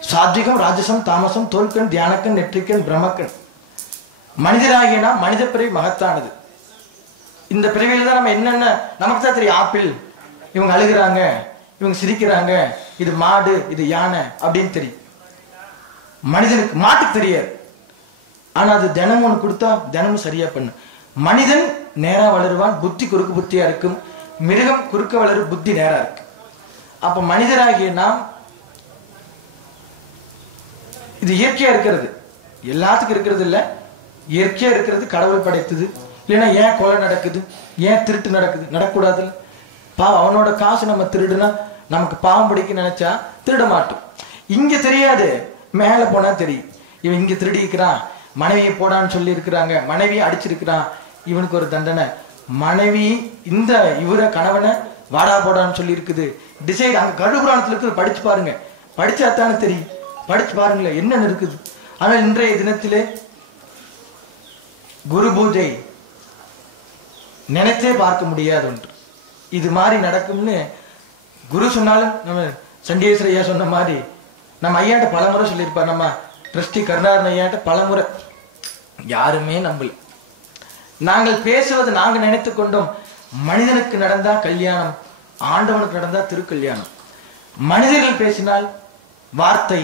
சாத்விகம், ராஜசம், தாமசம், தோல்கண், தியானக்கண், நெற்றிக்கண், பிரம்மக்கண். மனிதராகிய நாம் மனித பிறவி மகத்தானது. இந்த பிறவியில தான் நம்ம என்னென்ன நமக்கு தான் தெரியும். ஆப்பிள், இவங்க அழுகுறாங்க, இவங்க சிரிக்கிறாங்க, இது மாடு, இது யானை அப்படின்னு தெரியும். மனிதனுக்கு, மாட்டுக்கு தெரியாது. ஆனா அது தினமும் ஒன்று கொடுத்தா தினமும் சரியா பண்ணு. மனிதன் நேரா வளருவான், புத்தி குறுக்கு புத்தியா இருக்கும். மிருகம் குறுக்க வளரு, புத்தி நேரா இருக்கு. அப்ப மனிதராகிய நாம், இது இயற்கையா இருக்கிறது, எல்லாத்துக்கும் இருக்கிறது இல்ல, இயற்கையா இருக்கிறது, கடவுள் படைத்தது. இல்லைன்னா ஏன் கொலை நடக்குது, ஏன் திருட்டு நடக்குது, நடக்கூடாது. அவனோட காசு நம்ம திருடுனா நமக்கு பாவம் பிடிக்க நினைச்சா திருட மாட்டோம். இங்க தெரியாது, மேல போனா தெரியும். இவன் இங்க திருடி இருக்கிறான், மனைவியை போடான்னு சொல்லி இருக்கிறாங்க, மனைவியை அடிச்சிருக்கிறான், இவனுக்கு ஒரு தண்டனை. மனைவி இந்த இவர கணவனை வாடா போடான்னு சொல்லி இருக்குது. டிசைட் அங்க கழுபுராணத்துல இருக்குது, படிச்சு பாருங்க. படிச்சாத்தானே தெரியும், படிச்சு பாருங்களேன் என்னன்னு இருக்குது. ஆனா இன்றைய தினத்திலே குரு பூஜை நினைத்தே பார்க்க முடியாது ஒன்று. இது மாதிரி நடக்கும்னு குரு சொன்னாலும், நம்ம சண்டீஸ்வர ஐயா சொன்ன மாதிரி நம்ம ஐயாட்ட பலமுறை சொல்லியிருப்பார். நம்ம ட்ரஸ்டி கருணாகரன் ஐயாட்ட பலமுறை. யாருமே நம்பல. நாங்கள் பேசுவது நாங்க நினைத்து கொண்டோம், மனிதனுக்கு நடந்தா கல்யாணம், ஆண்டவனுக்கு நடந்தா திருக்கல்யாணம். மனிதர்கள் பேசினால் வார்த்தை,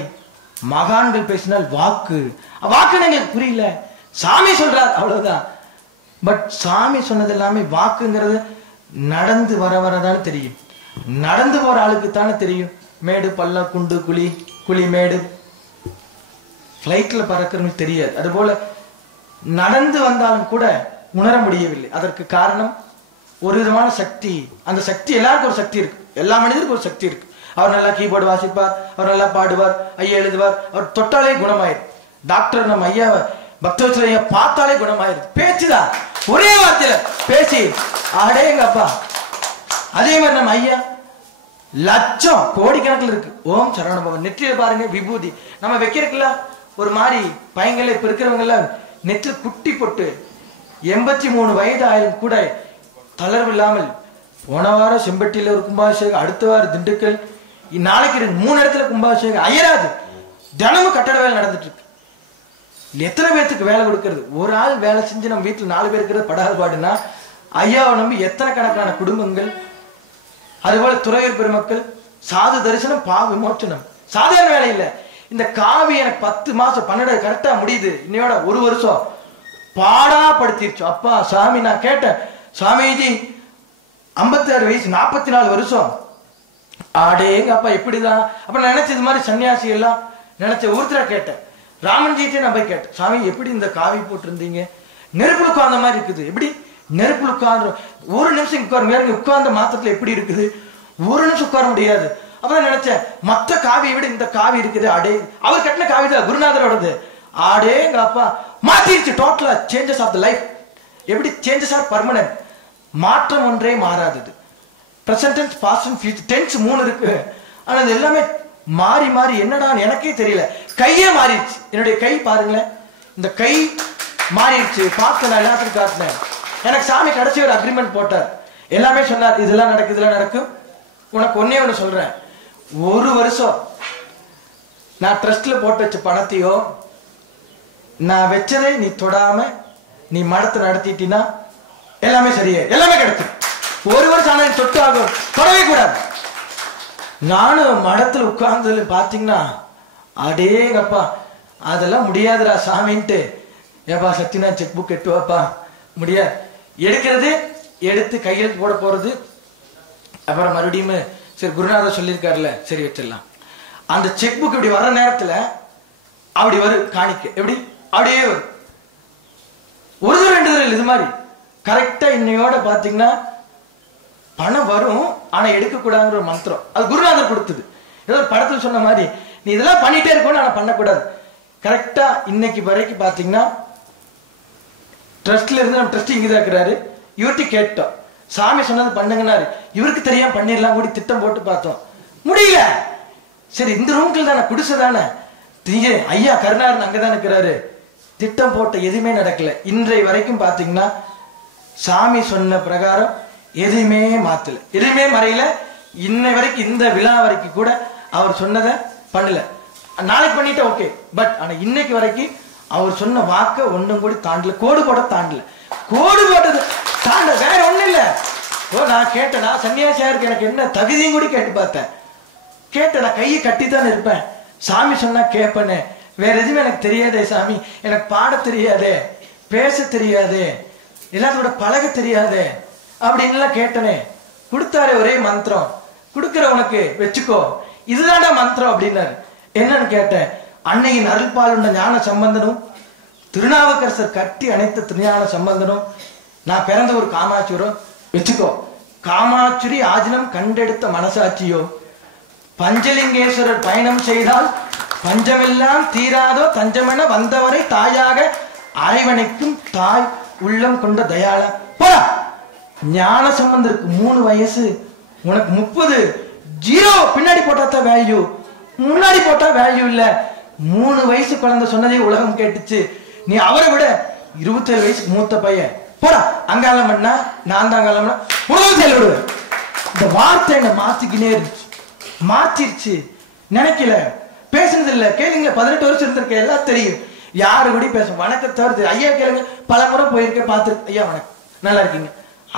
மகான்கள் பேசினால் வாக்கு. வாக்குன்னு எங்களுக்கு புரியல, சாமி சொல்றார் அவ்வளவுதான். பட் சாமி சொன்னது எல்லாமே வாக்குங்கிறது நடந்து வர வரதானே தெரியும். நடந்து போற ஆளுக்கு தானே தெரியும். மேடு பள்ள குண்டு குழி, குழி மேடு, பிளைட்ல பறக்கிறவங்களுக்கு தெரியாது. அதுபோல நடந்து வந்தாலும் கூட உணர முடியவில்லை. அதற்கு காரணம் ஒரு விதமான சக்தி. அந்த சக்தி எல்லாருக்கும் ஒரு சக்தி இருக்கு, எல்லா மனிதருக்கும் ஒரு சக்தி இருக்கு. அவர் நல்லா கீபோர்டு வாசிப்பார், அவர் நல்லா பாடுவார், ஐயா எழுதுவார், அவர் தொட்டாலே குணமாயிரு. டாக்டர் நம்ம ஐயாவை பக்தவச்சல ஐயா பார்த்தாலே குணமாயிருது. பேச்சுதான், ஒரே வார்த்தையில பேசி அடேங்க அப்பா. அதே மாதிரி நம்ம ஐயா லட்சம் கோடிக்கணக்கில் இருக்கு. ஓம் சரவண பவன். நெற்றியில பாருங்க விபூதி நம்ம வைக்கிறதுக்குல ஒரு மாதிரி பையங்கள இப்ப இருக்கிறவங்க எல்லாம் நெற்று குட்டி போட்டு 83 வயது ஆயிரம் கூட தளர்வு இல்லாமல். போன வாரம் செம்பட்டியில ஒரு கும்பாபிஷேகம், அடுத்த வாரம் திண்டுக்கல், நாளைக்கு 3 இடத்துல கும்பாபிஷேகம். அயராது தினமும் கட்டட வேலை நடந்துட்டு இருக்கு. எத்தனை பேருக்கு வேலை கொடுக்கறது? ஒரு ஆள் வேலை செஞ்சு நம்ம வீட்டுல 4 பேர் இருக்கிறது படாது பாடுனா, ஐயாவை நம்பி எத்தனை கணக்கான குடும்பங்கள். அதுபோல துறையூர் பெருமக்கள், சாது தரிசனம், பாவ விமோச்சனம். சாதாரண வேலை இல்ல. இந்த காவி எனக்கு 10 மாசம் 12 கரெக்டா முடியுது, இன்னையோட 1 வருஷம் பாடா படுத்திருச்சு. அப்பா சாமி நான் கேட்டேன், சாமிஜி 56 வயசு 44 வருஷம். ஆடேங்க அப்பா எப்படிதான். அப்ப நான் நினைச்சது மாதிரி சன்னியாசி எல்லாம் நினைச்ச ஒருத்தர கேட்டேன். ராமன்ஜிட்டே நான் போய் கேட்டேன், சாமி எப்படி இந்த காவி போட்டிருந்தீங்க? நெருப்புல உட்கார்ந்த மாதிரி இருக்குது. எப்படி நெருப்புல உட்கார்ந்து ஒரு நிமிஷம் உட்காருங்க, உட்கார்ந்த மாத்திரத்துல எப்படி இருக்குது? ஒரு நிமிஷம் உட்கார முடியாது. அப்பதான் நினைச்சேன், மத்த காவியை விட இந்த காவி இருக்குது. அடே அவர் கட்டின காவி தான் குருநாதரோடது. ஆடேங்க அப்பா மாத்திருச்சு. டோட்டலா சேஞ்சஸ் ஆஃப் த லைஃப். எப்படி சேஞ்சஸ் ஆர் பர்மனன்ட், மாற்றம் ஒன்றே மாறாதது. Present tense, past and future tense 3 இருக்கு. ஆனா அது எல்லாமே மாறி மாறி என்னடான்னு எனக்கே தெரியல. கையே மாறிடுச்சு. என்னுடைய கை பாருங்களேன், இந்த கை மாறிடுச்சு. பார்த்து நான் எல்லாத்துக்கும் காட்டினேன். எனக்கு சாமி கடைசி ஒரு அக்ரிமெண்ட் போட்டார். எல்லாமே சொன்னார், இதெல்லாம் நடக்கு, இதெல்லாம் நடக்கும். உனக்கு ஒன்னே ஒண்ணு சொல்றேன், 1 வருஷம் நான் ட்ரஸ்ட்ல போட்டு வச்ச பணத்தையோ நான் வச்சதை நீ தொடாம நீ மடத்தை நடத்திட்டீன்னா எல்லாமே சரியா, எல்லாமே கிடைக்கும். 1 வருஷம் ஆனா தொட்டு ஆகும், தொடவே கூடாது. நானும் மடத்துல உட்கார்ந்ததுல பாத்தீங்கன்னா அடேங்கப்பா அதெல்லாம் முடியாதுடா சாமின்ட்டு, ஏப்பா சத்தினா செக் புக் எட்டுவாப்பா முடியாது. எடுக்கிறது எடுத்து கையெழுத்து போட போறது. அப்புறம் மறுபடியும் சரி குருநாதர் சொல்லியிருக்காருல்ல, சரி வச்சிடலாம். அந்த செக் புக் இப்படி வர்ற நேரத்துல அப்படி வரும் காணிக்க, எப்படி அப்படியே வரும். 1 தடவை 2 தடவை இது மாதிரி கரெக்டா இன்னையோட பாத்தீங்கன்னா பணம் வரும். ஆனா எடுக்க கூடாதுங்கிற ஒரு மந்திரம் அது குருநாதர் கொடுத்தது. ஏதோ ஒரு படத்துல சொன்ன மாதிரி நீ இதெல்லாம் பண்ணிட்டே இருக்கணும், ஆனா பண்ணக்கூடாது. கரெக்டா இன்னைக்கு வரைக்கும் பாத்தீங்கன்னா ட்ரஸ்ட்ல இருந்து நம்ம ட்ரஸ்ட் இங்கதான் இருக்கிறாரு. இவர்கிட்ட கேட்டோம், சாமி சொன்னது பண்ணுங்கன்னாரு. இவருக்கு தெரியாம பண்ணிடலாம் கூடி திட்டம் போட்டு பார்த்தோம், முடியல. சரி இந்த ரூம்குள்ள தானே, குடிசைதானே, ஐயா கருணாகரன் அங்கதான் இருக்கிறாரு. திட்டம் போட்ட எதுவுமே நடக்கல. இன்றைய வரைக்கும் பாத்தீங்கன்னா சாமி சொன்ன பிரகாரம் எதுவுமே மாத்தல, எதுவுமே மறையல. இன்னை வரைக்கும் இந்த விழா வரைக்கும் கூட அவர் சொன்னதை பண்ணல. நாளைக்கு பண்ணிட்டா ஓகே. பட் ஆனா இன்னைக்கு வரைக்கும் அவர் சொன்ன வாக்க ஒன்றும் கூட தாண்டல, கோடு போட தாண்டல. கோடு போட்டது தாண்ட வேற ஒண்ணும் இல்ல. நான் கேட்டேன், நான் சன்னியாசியா இருக்கு, எனக்கு என்ன தகுதியும் கூட கேட்டு பார்த்தேன். கேட்டேன், நான் கையை கட்டித்தான் இருப்பேன், சாமி சொன்னா கேட்பேன்னு, வேற எதுவுமே எனக்கு தெரியாதே சாமி, எனக்கு பாட தெரியாதே, பேச தெரியாதே, எல்லாத்தோட பழக தெரியாதே அப்படின்லாம் கேட்டனே. கொடுத்தாரு ஒரே மந்திரம், கொடுக்கிற உனக்கு வச்சுக்கோ, இதுதான்டா மந்திரம் அப்படின்னாரு. என்னன்னு கேட்டேன். அன்னையின் அருள்பால் உண்ட ஞான சம்பந்தனும் திருநாவுக்கரசர் கட்டி அணைத்த திருஞான சம்பந்தனும் நான் பிறந்த ஒரு காமாட்சிவரும் வச்சுக்கோ. காமாட்சுரி ஆஜினம் கண்டெடுத்த மனசாட்சியோ, பஞ்சலிங்கேஸ்வரர் பயணம் செய்தால் பஞ்சமெல்லாம் தீராதோ, தஞ்சமென வந்தவரை தாயாக அரவணைக்கும் தாய் உள்ளம் கொண்ட தயாள. போடா, ஞான சம்பந்தருக்கு 3 வயசு, உனக்கு 30, 0 பின்னாடி போட்டாதான் வேல்யூ, முன்னாடி போட்டா வேல்யூ இல்ல. 3 வயசு குழந்தை சொன்னதே உலகம் கேட்டுச்சு. நீ அவரை விட 27 வயசுக்கு மூத்த பையன், போடா அங்காலம் பண்ணா நான் தான் அங்காலம் விடுவேன். இந்த வார்த்தை என்ன மாத்திக்கினே இருந்துச்சு, மாத்திருச்சு. நினைக்கல, பேசுனது இல்ல. கேளுங்க, 18 வருஷம் இருந்திருக்க, எல்லாம் தெரியும். யாரு கூட பேச வணக்கத்தை தவிர ஐயா கேளுங்க, பல முறை போயிருக்க, பார்த்துருக்கு, ஐயா வணக்கம், நல்லா இருக்கீங்க,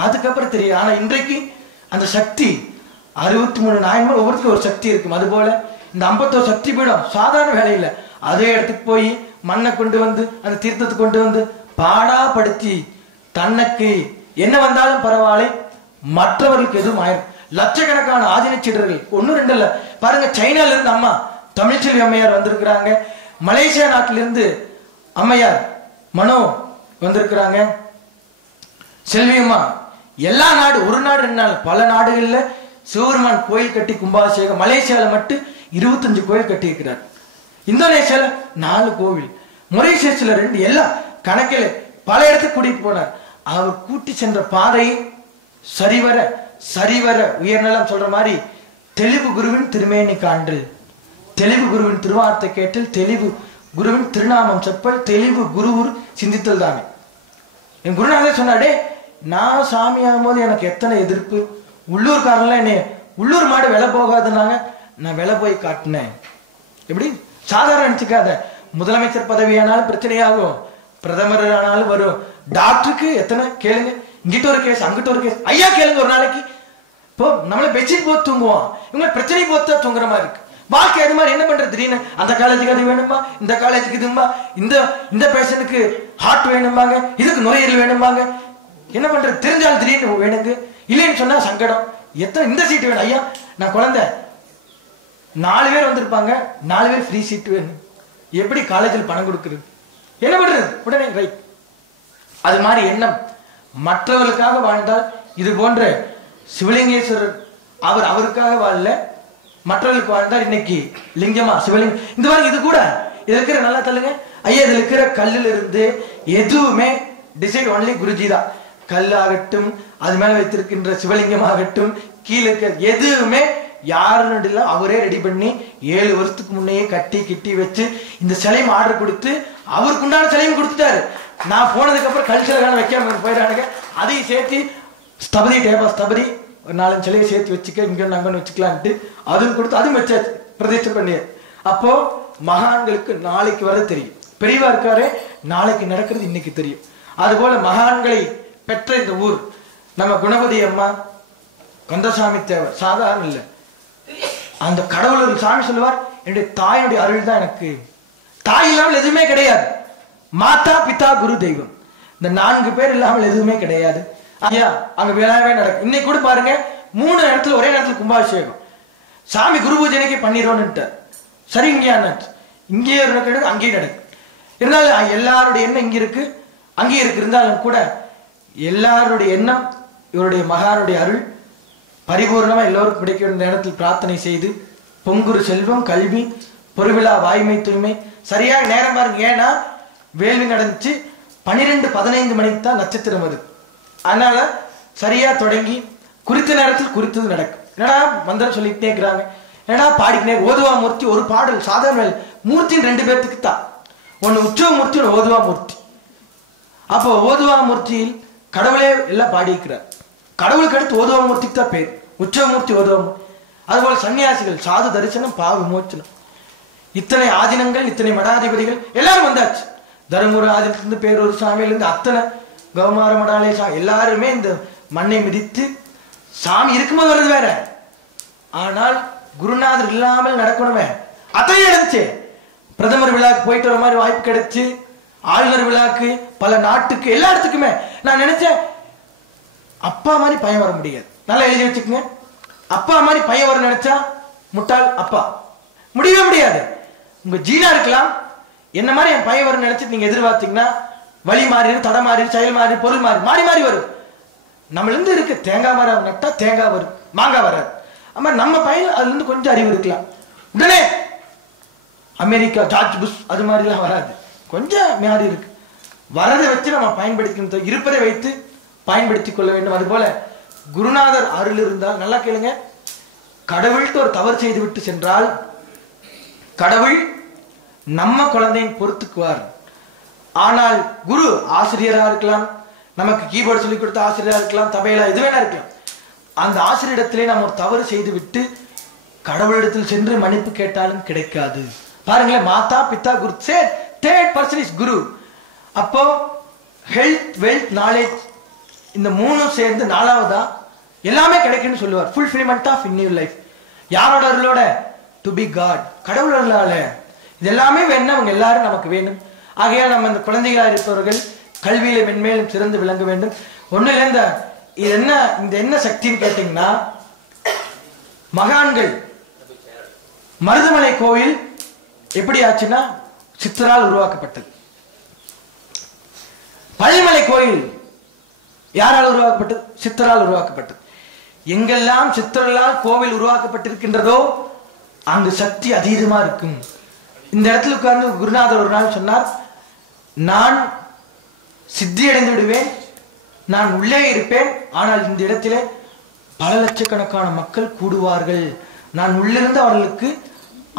அதுக்கப்புறம் தெரியும். ஆனா இன்றைக்கு அந்த சக்தி 63 நாயன்மார் ஒவ்வொருத்தருக்கும் ஒரு சக்தி இருக்கும். அது போல இந்த 51 சக்தி பீடம் சாதாரண வேலை இல்லை. அதே இடத்துக்கு போய் மண்ணை கொண்டு வந்து அந்த தீர்த்தத்தை கொண்டு வந்து பாடாப்படுத்தி தனக்கு என்ன வந்தாலும் பரவாயில்லை, மற்றவர்களுக்கு எதுவும் ஆயிரும். லட்சக்கணக்கான ஆதின சீடர்கள் 1 2 இல்ல பாருங்க. சைனால இருந்து அம்மா தமிழ்ச்செல்வி அம்மையார் வந்திருக்கிறாங்க. மலேசியா நாட்டிலிருந்து அம்மையார் மனோ வந்திருக்கிறாங்க. செல்வியம்மா எல்லா நாடு, ஒரு நாடு 2 நாள், பல நாடுகள்ல சிவபெருமான் கோயில் கட்டி கும்பாபிஷேகம். மலேசியால மட்டும் 25 கோயில் கட்டி இருக்கிறார். இந்தோனேஷியால 4 கோவில், மொரீஷியஸ்ல 2, எல்லாம் கணக்கில் பல இடத்துக்கு கூட்டிட்டு போனார். அவர் கூட்டி சென்ற பாதையை சரிவர சரிவர உயர்நலம் சொல்ற மாதிரி தெளிவு குருவின் திருமேனி காண்டு, தெளிவு குருவின் திருவார்த்தை கேட்டல், தெளிவு குருவின் திருநாமம் செப்பல், தெளிவு குருவுர் சிந்தித்தல் தானே. என் குருநாதர் சொன்னாடே, நான் சாமி ஆகும்போது எனக்கு எத்தனை எதிர்ப்பு. உள்ளூர்காரன்லாம் என்னை உள்ளூர் மாடு விலை போகாதுன்னாங்க, நான் விலை போய் காட்டினேன். எப்படி சாதாரண நினைச்சுக்காத. முதலமைச்சர் பதவியானாலும் பிரச்சனையாகும், பிரதமர் ஆனாலும் வரும். டாக்டருக்கு எத்தனை கேளுங்க, இங்கிட்ட ஒரு கேஸ் அங்கிட்ட ஒரு கேஸ். ஐயா கேளுங்க, ஒரு நாளைக்கு இப்போ நம்மள பெட்ஷீட் போட்டு தூங்குவோம், இவங்க பிரச்சனை போட்டு தூங்குற மாதிரி இருக்கு. வாழ்க்கை அது மாதிரி என்ன பண்றது? திடீர்னு அந்த காலேஜுக்கு அது வேணுமா, இந்த காலேஜுக்கு இதுமா, இந்த பேஷனுக்கு ஹார்ட் வேணுமாங்க, இதுக்கு நுரையீரல் வேணுமாங்க, என்ன பண்றது? தெரிஞ்சாலும் திடீர்னு வேணுங்க, இல்லைன்னு சொன்னா சங்கடம். எத்தனை இந்த சீட்டு வேணும் ஐயா, நான் குழந்தை 4 பேர் வந்திருப்பாங்க, 4 பேர் ஃப்ரீ சீட் வேணும், எப்படி காலேஜில் பணம் கொடுக்குறது? என்ன பண்றது? உடனே ரைட். அது மாதிரி எண்ணம். மற்றவர்களுக்காக வாழ்ந்தால் இது போன்ற சிவலிங்கேஸ்வரர் அவருக்காக வாழல, மற்றவர்களுக்கு வாழ்ந்தால் இன்னைக்கு லிங்கமா சிவலிங்கம். இந்த மாதிரி இது கூட இது இருக்கிற நல்லா தள்ளுங்க ஐயா, இதுல இருக்கிற கல்லுல இருந்து எதுவுமே டிசைட் ஒன்லி குருஜி தான். கல்லாகட்டும், அது மேல வைத்திருக்கின்ற சிவலிங்கம் ஆகட்டும், கீழே இருக்க எதுவுமே யாருன்னு அவரே ரெடி பண்ணி 7 வருஷத்துக்கு முன்னையே கட்டி கிட்டி வச்சு இந்த சிலையும் ஆர்டர் கொடுத்து அவருக்கு உண்டான சிலையும் கொடுத்துட்டாரு. நான் போனதுக்கு அப்புறம் கல்ச்சரகான வைக்காம போயிடானுங்க, அதையும் சேர்த்து ஸ்தபதி டேபா ஸ்தபதி ஒரு 4 சிலையை சேர்த்து வச்சுக்க, இங்க அங்கன்னு வச்சுக்கலான்ட்டு அதுவும் கொடுத்து அதுவும் வச்சாச்சு, பிரதிஷ்டை பண்ணியாரு. அப்போ மகான்களுக்கு நாளைக்கு வர தெரியும், பெரியவா இருக்காரு நாளைக்கு நடக்கிறது இன்னைக்கு தெரியும். அது போல மகான்களை பெற்ற இந்த ஊர் நம்ம குணபதி அம்மா, கந்தசாமி தேவர் சாதாரண இல்லை. அந்த கடவுள் சாமி சொல்லுவார், என்னுடைய தாயுடைய அருள் தான் எனக்கு, தாய் இல்லாமல் எதுவுமே கிடையாது. மாதா பிதா குரு தெய்வம், இந்த 4 பேர் இல்லாமல் எதுவுமே கிடையாது. ஐயா அங்க விழாவே நடக்கும். இன்னைக்கு கூட பாருங்க 3 இடத்துல ஒரே நேரத்துல கும்பாபிஷேகம். சாமி குரு பூஜனைக்கு பண்ணிடுவோன்னு சரி, இங்கேயே இங்கேயே நடக்கு, அங்கேயும் நடக்கு. இருந்தாலும் எல்லாருடைய எண்ணம் இங்க இருக்கு, அங்கேயே இருக்கு. இருந்தாலும் கூட எல்லாருடைய எண்ணம் இவருடைய மகானுடைய அருள் பரிபூர்ணமா எல்லோருக்கும் கிடைக்க வேண்டிய இடத்தில் பிரார்த்தனை செய்து பொங்குரு செல்வம் கல்வி பொருவிழா வாய்மை தூய்மை சரியாக நேரம் பாருங்க. ஏன்னா வேள்வி நடந்துச்சு 12-15 மணிக்கு தான் நட்சத்திரம் அது. அதனால சரியா தொடங்கி குறித்த நேரத்தில் குறித்தது நடக்கும். என்னடா மந்திரம் சொல்லிட்டே இருக்கிறாங்க, என்னடா பாடிக்கினே. ஓதுவா மூர்த்தி ஒரு பாடல் சாதாரண மூர்த்தின்னு 2 பேர்த்துக்கு தான், ஒன்னு உற்சவ மூர்த்தி, ஒன்று ஓதுவா மூர்த்தி. அப்போ ஓதுவா மூர்த்தியில் கடவுளே எல்லாம் பாடிக்கிறார். கடவுளுக்கு அடுத்து ஓதுவா மூர்த்திக்கு தான் பேர், உற்சவ மூர்த்தி ஓதுவா மூர்த்தி. அதுபோல சன்னியாசிகள் சாது தரிசனம் பாவ விமோச்சனம் இத்தனை ஆதீனங்கள், இத்தனை மடாதிபதிகள் எல்லாரும் வந்தாச்சு. தருமபுர ஆதீனத்திலிருந்து பேரூர் சாமியிலிருந்து அத்தனை கௌமார மடாலய சாமி எல்லாருமே இந்த மண்ணை மிதித்து சாமி இருக்கும்போது வர்றது வேற. ஆனால் குருநாதர் இல்லாமல் நடக்கணுமே அத்தனை நடந்துச்சு. பிரதமர் விழாக்கு போயிட்டு வர மாதிரி வாய்ப்பு கிடைச்சு, ஆளுநர் விழாக்கு, பல நாட்டுக்கு, எல்லா இடத்துக்குமே. நான் நினைச்சேன் அப்பா மாதிரி பையன் வர முடியாது. நல்லா எழுதி வச்சுக்கோங்க. அப்பா மாதிரி பையன் வர நினைச்சா முட்டாள் அப்பா. முடியவே முடியாது. உங்க ஜீனா இருக்கலாம், என்ன மாதிரி என் பையன் வர நினைச்சிட்டு நீங்க எதிர்பார்த்தீங்கன்னா வழி மாறி, தடை மாறி, செயல் மாறி, பொருள் மாறி, மாறி மாறி வரும். நம்மள இருந்து இருக்கு தேங்காய் மரம் நட்டா தேங்காய் வரும், மாங்காய் வராது. ஆமா நம்ம பையன் அதுல இருந்து கொஞ்சம் அறிவு இருக்கலாம். உடனே அமெரிக்கா ஜார்ஜ் புஷ் அது மாதிரி எல்லாம் வராது. கொஞ்சம் மாறி இருக்கு. வரதை வச்சு நம்ம பயன்படுத்தி இருப்பதை வைத்து பயன்படுத்திக் கொள்ள வேண்டும். அது போல குருநாதர் அருள் இருந்தால், நல்லா கேளுங்க, கடவுள்கிட்ட ஒரு தவறு செய்து விட்டு சென்றால் கடவுள் நம்ம குழந்தையின் பொறுத்துக்குவார். ஆனால் குரு ஆசிரியரா இருக்கலாம், நமக்கு கீபோர்டு சொல்லி கொடுத்த ஆசிரியரா இருக்கலாம், தபையில எது வேணா இருக்கலாம். அந்த ஆசிரியரிடத்திலே நம்ம ஒரு தவறு செய்து விட்டு கடவுளிடத்தில் சென்று மன்னிப்பு கேட்டாலும் கிடைக்காது. பாருங்களேன், மாதா பிதா குரு, தேர்ட் பர்சன் இஸ் குரு. அப்போ ஹெல்த், வெல்த், நாலேஜ் இந்த மூணும் சேர்ந்து நாலாவதா எல்லாமே கிடைக்குன்னு சொல்லுவார். Fulfilment of in your life. யாரோட அருளோட? டு பி காட், கடவுள் அருளால. இது எல்லாமே வேணும், அவங்க எல்லாரும் நமக்கு வேணும். ஆகையால் நம்ம இந்த குழந்தைகளாக இருப்பவர்கள் கல்வியில மென்மேலும் சிறந்து விளங்க வேண்டும். ஒண்ணு இல்ல, இந்த என்ன சக்தின்னு கேட்டீங்கன்னா, மகான்கள் மருதமலை கோயில் எப்படி ஆச்சுன்னா சித்தரால் உருவாக்கப்பட்டது. பழனிமலை கோயில் யாரால் உருவாக்கப்பட்டது? சித்தரால் உருவாக்கப்பட்டது. எங்கெல்லாம் சித்தர்களால் கோவில் உருவாக்கப்பட்டிருக்கின்றதோ அங்கு சக்தி அதீதமா இருக்கும். இந்த இடத்துல உட்கார்ந்து குருநாதர் ஒரு நாள் சொன்னார், நான் சித்தி அடைந்து விடுவேன், நான் உள்ளே இருப்பேன், ஆனால் இந்த இடத்திலே பல லட்சக்கணக்கான மக்கள் கூடுவார்கள். நான் உள்ளிருந்து அவர்களுக்கு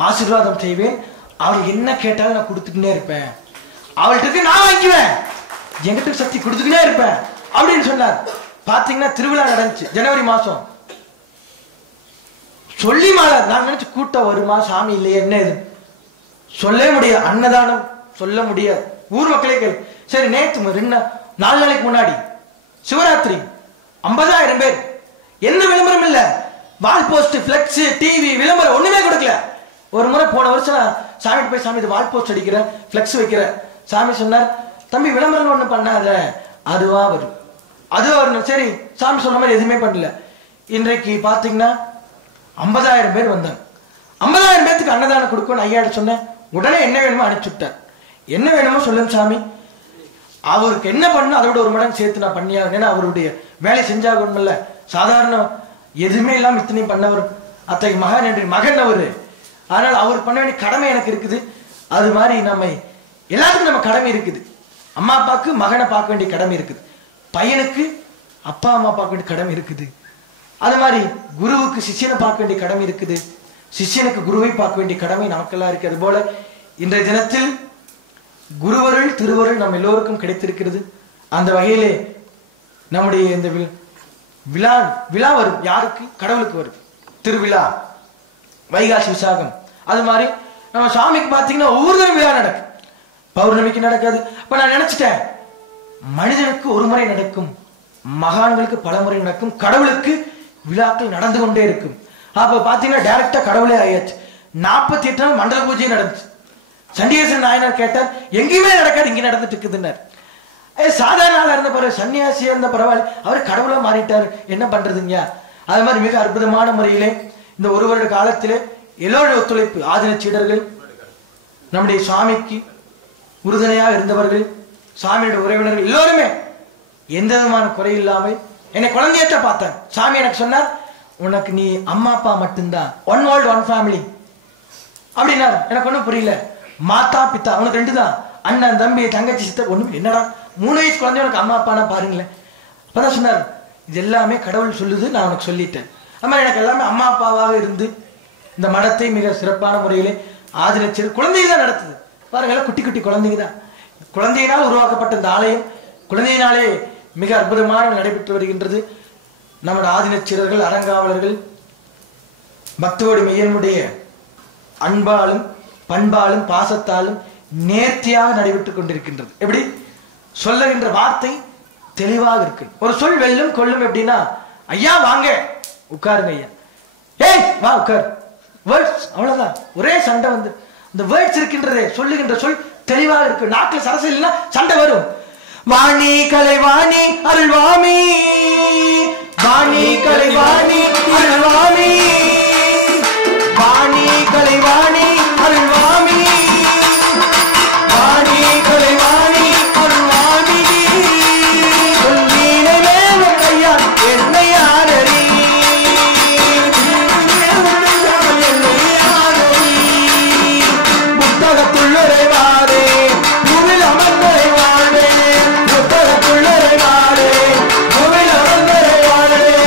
ஆசீர்வாதம் செய்வேன், அவர்கள் என்ன கேட்டாலும் நான் கொடுத்துக்கிட்டே இருப்பேன், அவள்கிட்ட நான் வாங்கிக்குவேன், என்கிட்ட சக்தி கொடுத்துக்கிட்டே இருப்பேன் அப்படின்னு சொன்னார். பாத்தீங்கன்னா திருவிழா நடந்துச்சு ஜனவரி மாசம். சொல்லி மாறாது. நான் நினைச்சு கூட்டம் வருமா, சாமி இல்லையே, என்ன இது சொல்லவே முடியாது. அன்னதானம் சொல்ல முடியாது. ஊர் மக்களே கேள்வி. சரி, நேற்று 4 நாளைக்கு முன்னாடி சிவராத்திரி 50,000 பேர். என்ன விளம்பரம் இல்ல, வால் போஸ்ட், பிளெக்ஸ், டிவி விளம்பரம் ஒண்ணுமே கொடுக்கல. ஒரு முறை போன வருஷம் சாமி போய், சாமி இது வால் போஸ்ட் அடிக்கிற, பிளெக்ஸ் வைக்கிற. சாமி சொன்னார், தம்பி விளம்பரம் ஒண்ணு பண்ணாத, அதுவா வரும், அதுவா வரணும். சரி, சாமி சொன்ன மாதிரி எதுவுமே பண்ணல. இன்றைக்கு பாத்தீங்கன்னா 50,000 பேர் வந்தாங்க. 50,000 பேருக்கு அன்னதானம் கொடுக்கணும் ஐயாட்ட சொன்னேன். உடனே என்ன வேணுமோ அனுப்பிச்சு விட்டார். என்ன வேணுமோ சொல்லுங்க சாமி, அவருக்கு என்ன பண்ணணும் அதை விட ஒரு மடங்கு சேர்த்து நான் பண்ணியாங்க. ஏன்னா அவருடைய வேலை செஞ்சாகணும்ல. சாதாரண எதுவுமே இல்லாம இத்தனையும் பண்ணவர் அத்தகைய மகன் என்று மகன் அவரு. ஆனால் அவர் பண்ண வேண்டிய கடமை எனக்கு இருக்குது. அது மாதிரி நம்ம எல்லாத்துக்கும் நம்ம கடமை இருக்குது. அம்மா அப்பாவுக்கு மகனை பார்க்க வேண்டிய கடமை இருக்குது, பையனுக்கு அப்பா அம்மா பார்க்க வேண்டிய கடமை இருக்குது. அது மாதிரி குருவுக்கு சிஷ்யனை பார்க்க வேண்டிய கடமை இருக்குது, சிஷ்யனுக்கு குருவை பார்க்க வேண்டிய கடமை நமக்கெல்லாம் இருக்கு. அது போல இன்றைய தினத்தில் குருவருள் திருவருள் நம்ம எல்லோருக்கும் கிடைத்திருக்கிறது. அந்த வகையிலே நம்முடைய இந்த விழா வரும். யாருக்கு? கடவுளுக்கு வரும் திருவிழா, வைகாசி விசாகம். அது மாதிரி நம்ம சாமிக்கு பார்த்தீங்கன்னா ஒவ்வொரு விழா நடக்கும். பௌர்ணமிக்கு நடக்காது. அப்ப நான் நினைச்சிட்டேன், மனிதனுக்கு ஒரு முறை நடக்கும், மகான்களுக்கு பல முறை நடக்கும், கடவுளுக்கு விழாக்கள் நடந்து கொண்டே இருக்கும். அப்ப பாத்தீங்கன்னா டைரக்டா கடவுளே ஆயாச்சு. 48 நாள் மண்டல பூஜை நடந்துச்சு. சண்டிகேசன் நாயனார் கேட்டார், எங்கேயுமே நடக்காது, இங்க நடந்துட்டு இருக்குதுன்னார். சாதாரண ஆளா இருந்த பரவாயில்ல, சன்னியாசியா இருந்த பரவாயில்ல, அவர் கடவுளா மாறிட்டாரு, என்ன பண்றதுங்க. அது மாதிரி மிக அற்புதமான முறையிலே இந்த ஒரு வருட காலத்திலே எல்லோருடைய ஒத்துழைப்பு, ஆதின சீடர்கள், நம்முடைய சுவாமிக்கு உறுதுணையாக இருந்தவர்கள், சாமியுடைய உறவினர்கள் எல்லோருமே எந்த விதமான குறை இல்லாமல் என்னை குழந்தையற்ற பார்த்தாங்க. சாமி எனக்கு சொன்னார், உனக்கு நீ அம்மா அப்பா மட்டும்தான், ஒன் வேர்ல்ட் ஒன் ஃபேமிலி அப்படின்னா. எனக்கு ஒன்றும் புரியல. மாதா பித்தா உனக்கு 2 தான், அண்ணன் தம்பி தங்கச்சி சித்தர் ஒண்ணும். என்னடா 3 வயசு குழந்தை உனக்கு அம்மா அப்பானா பாருங்களேன். அப்பதான் சொன்னார், இது எல்லாமே கடவுள் சொல்லுது, நான் உனக்கு சொல்லிட்டேன். அது மாதிரி எனக்கு எல்லாமே அம்மா அப்பாவாக இருந்து இந்த மடத்தை மிக சிறப்பான முறையிலே ஆதினச்சேர் குழந்தைகள் தான் நடத்துது. பாருங்களேன், குட்டி குட்டி குழந்தைங்க தான். குழந்தையினால் உருவாக்கப்பட்ட இந்த ஆலயம் குழந்தையினாலே மிக அற்புதமாக நடைபெற்று வருகின்றது. நம்முடைய ஆதினச்சீரர்கள், அறங்காவலர்கள் பக்தோடு மெய்யனுடைய அன்பாலும் பண்பாலும் பாசத்தாலும் நேர்த்தியாக நடைபெற்றுக் கொண்டிருக்கின்றது. எப்படி சொல்லுகின்ற வார்த்தை தெளிவாக இருக்கு. ஒரு சொல் வெல்லும் கொள்ளும். எப்படின்னா, ஐயா வாங்க உட்காருங்க, ஐயா ஏய் வா உட்கார், வேர்ட்ஸ் அவ்வளவுதான். ஒரே சண்டை வந்து இந்த வேர்ட்ஸ் இருக்கின்றதே, சொல்லுகின்ற சொல் தெளிவாக இருக்கு. நாட்டில் சரசு இல்லைன்னா சண்டை வரும். வாணி கலைவாணி அருள்வாமி, வாணி கலைவாணி அருள்வாமி, வாணி கலைவாணி அருள்வாமி, வாணி கலைவாணி அருள்வாமி, சொல்வீனை மேல கையா என்னை ஆதரி, புத்தகத்துள்ளரை வாரே பூவில் அமர்ந்தரை வாழ்வே, புத்தகத்துள்ளரை வாரே பூவில் அமர்ந்தரை வாழ்வே,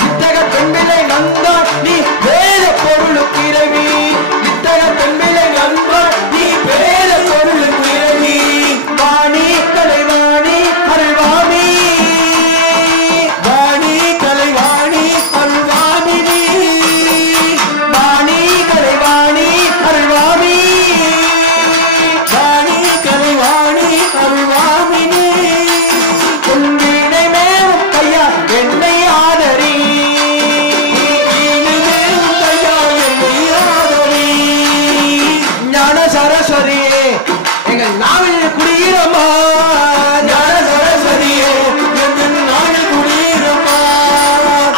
புத்தக பெண்களை நந்தால் நீ வேத பொருளுக்கு இறைவி, புத்தக பெண்களை நந்தால் நீ வேத பொருளுக்கு இறைவி, வாணி கலைவாணி அருள்வாமி, வாணி கலைவாணி அருள்வாமினி, வாணி கலைவாணி அருள்வாமி, வாணி கலைவாணி அருள்வாமினி, உன்வீணை மேலும் கையா என்னை ஆதரி, வீணை மேலும் கையா என்னை ஆதரி, ஞான சரஸ்வதியே எங்கள் நாவில் குடியிரமா, ஞான சரஸ்வதியே எங்கள் நாவில் குடியிரமா,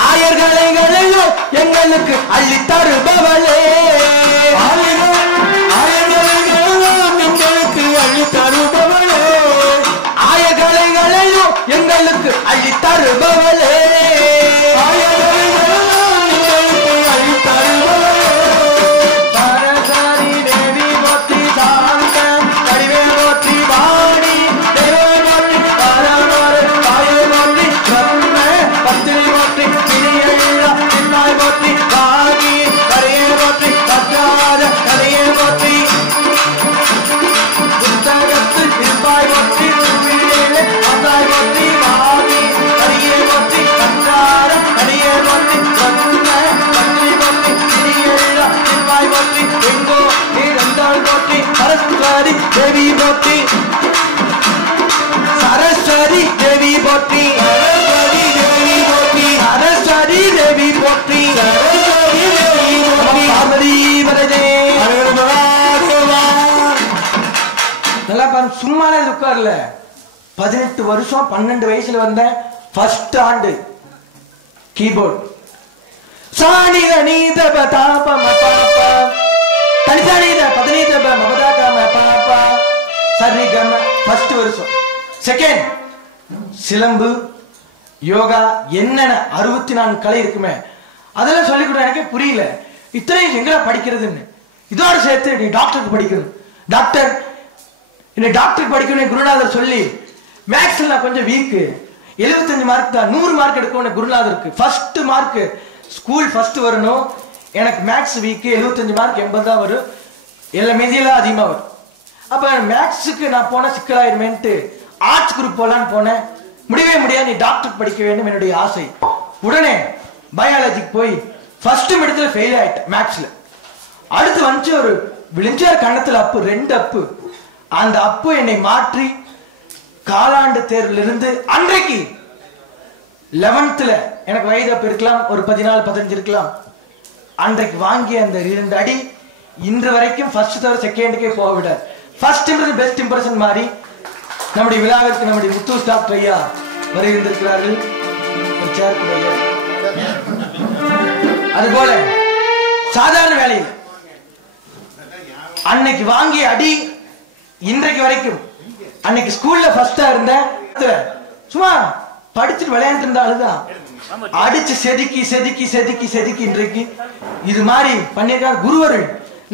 ஆயர்களைகளையும் எங்களுக்கு அள்ளி தருபவளே, ஆயர்களைகளும் எங்களுக்கு அள்ளி தருபவளே, ஆயர்களைகளையும் எங்களுக்கு அள்ளி தருபவளே, ஆயர்களைகளும் எங்களுக்கு அள்ளி தருபவளே, சரஸ்வதி தேவி போற்றி சாந்தம் கடிவே போற்றி வாணி தேவே போற்றி பரமோர் தாயே போற்றி பிரம்ம பத்தினி போற்றி பிரியையா சின்னாய் போற்றி காகி கரையே போற்றி கற்றாத கரையே போற்றி புத்தகத்தில் இருப்பாய் போற்றி திருவிழியிலே வந்தாய் போற்றி வாகி கரையே போற்றி கற்றாத கரையே போற்றி பிரம்ம பத்தினி போற்றி பிரியையா சின்னாய் போற்றி எங்கோ நீ வந்தாய் போற்றி சரஸ்வதி தேவி போற்றி, சரஸ்வதி தேவி போற்றி, சரஸ்வதி தேவி போற்றி, சரஸ்வதி தேவி போற்றி, சரஸ்வதி தேவி போற்றி, பார்வதி பரதே நல்லா பாருங்க. சும்மாலே உட்கார்ல 18 வருஷம் 12 வயசுல வந்த ஃபர்ஸ்ட் ஆண்டு கீபோர்ட் சாணித நீதப தாபம பாப தனிதானித பதனிதப மபதாகம பாப சரிகம ஃபர்ஸ்ட் வருஷம். செகண்ட் சிலம்பு யோகா என்னென்ன 64 கலை இருக்குமே அதெல்லாம் சொல்லிக் கொடுத்தா எனக்கு புரியல. இத்தனை எங்கடா படிக்கிறதுன்னு இதோட சேர்த்து நீ டாக்டருக்கு படிக்கணும், டாக்டர் என்ன டாக்டருக்கு படிக்கணும் குருநாதர் சொல்லி, மேக்ஸ்ல நான் கொஞ்சம் வீக்கு 75 மார்க் தான் 100 மார்க் எடுக்கணும் குருநாதருக்கு. ஃபர்ஸ்ட் மார்க் ஸ்கூல் ஃபர்ஸ்ட் வரணும், எனக்கு மேக்ஸ் வீக்கு 75 மார்க் 80 தான் வரும், எல்லா மீதியெல்லாம் அதிகமா வரும். அப்ப மேக்ஸுக்கு நான் போன சிக்கலாயிருமேன்ட்டு ஆர்ட்ஸ் குரூப் போலான்னு போனேன். முடியவே முடியாது, நீ டாக்டர் படிக்க வேண்டும் என்னுடைய ஆசை. உடனே பயாலஜிக்கு போய் ஃபர்ஸ்ட் இடத்துல ஃபெயில் ஆயிட்டேன் மேக்ஸ்ல. அடுத்து வந்து ஒரு விழிஞ்சார் கண்ணத்துல அப்பு 2 அப்பு. அந்த அப்பு என்னை மாற்றி காலாண்டு தேர்விலிருந்து அன்றைக்கு 11th எனக்கு வயது அப்ப இருக்கலாம் ஒரு 14-15 இருக்கலாம். அன்றைக்கு வாங்கிய அந்த 2 அடி இன்று வரைக்கும் ஃபர்ஸ்ட் தவிர செகண்டுக்கே போக விட ஃபர்ஸ்ட் பெஸ்ட் இம்ப்ரெஷன் மாதிரி நம்முடைய விழாவிற்கு நம்முடைய முத்தூஸ் டாக்டர் ஐயா வருகின்றிருக்கிறார்கள். அதுபோல சாதாரண வேலையில் அன்னைக்கு வாங்கிய அடி இன்றைக்கு வரைக்கும், அன்னைக்கு ஸ்கூல்ல ஃபர்ஸ்டா இருந்தேன், சும்மா படிச்சுட்டு விளையாண்டு இருந்த ஆளுதான் அடிச்சு செதுக்கி செதுக்கி செதுக்கி செதுக்கி இன்றைக்கு இது மாதிரி பண்ணிருக்காரு குருவர்கள்.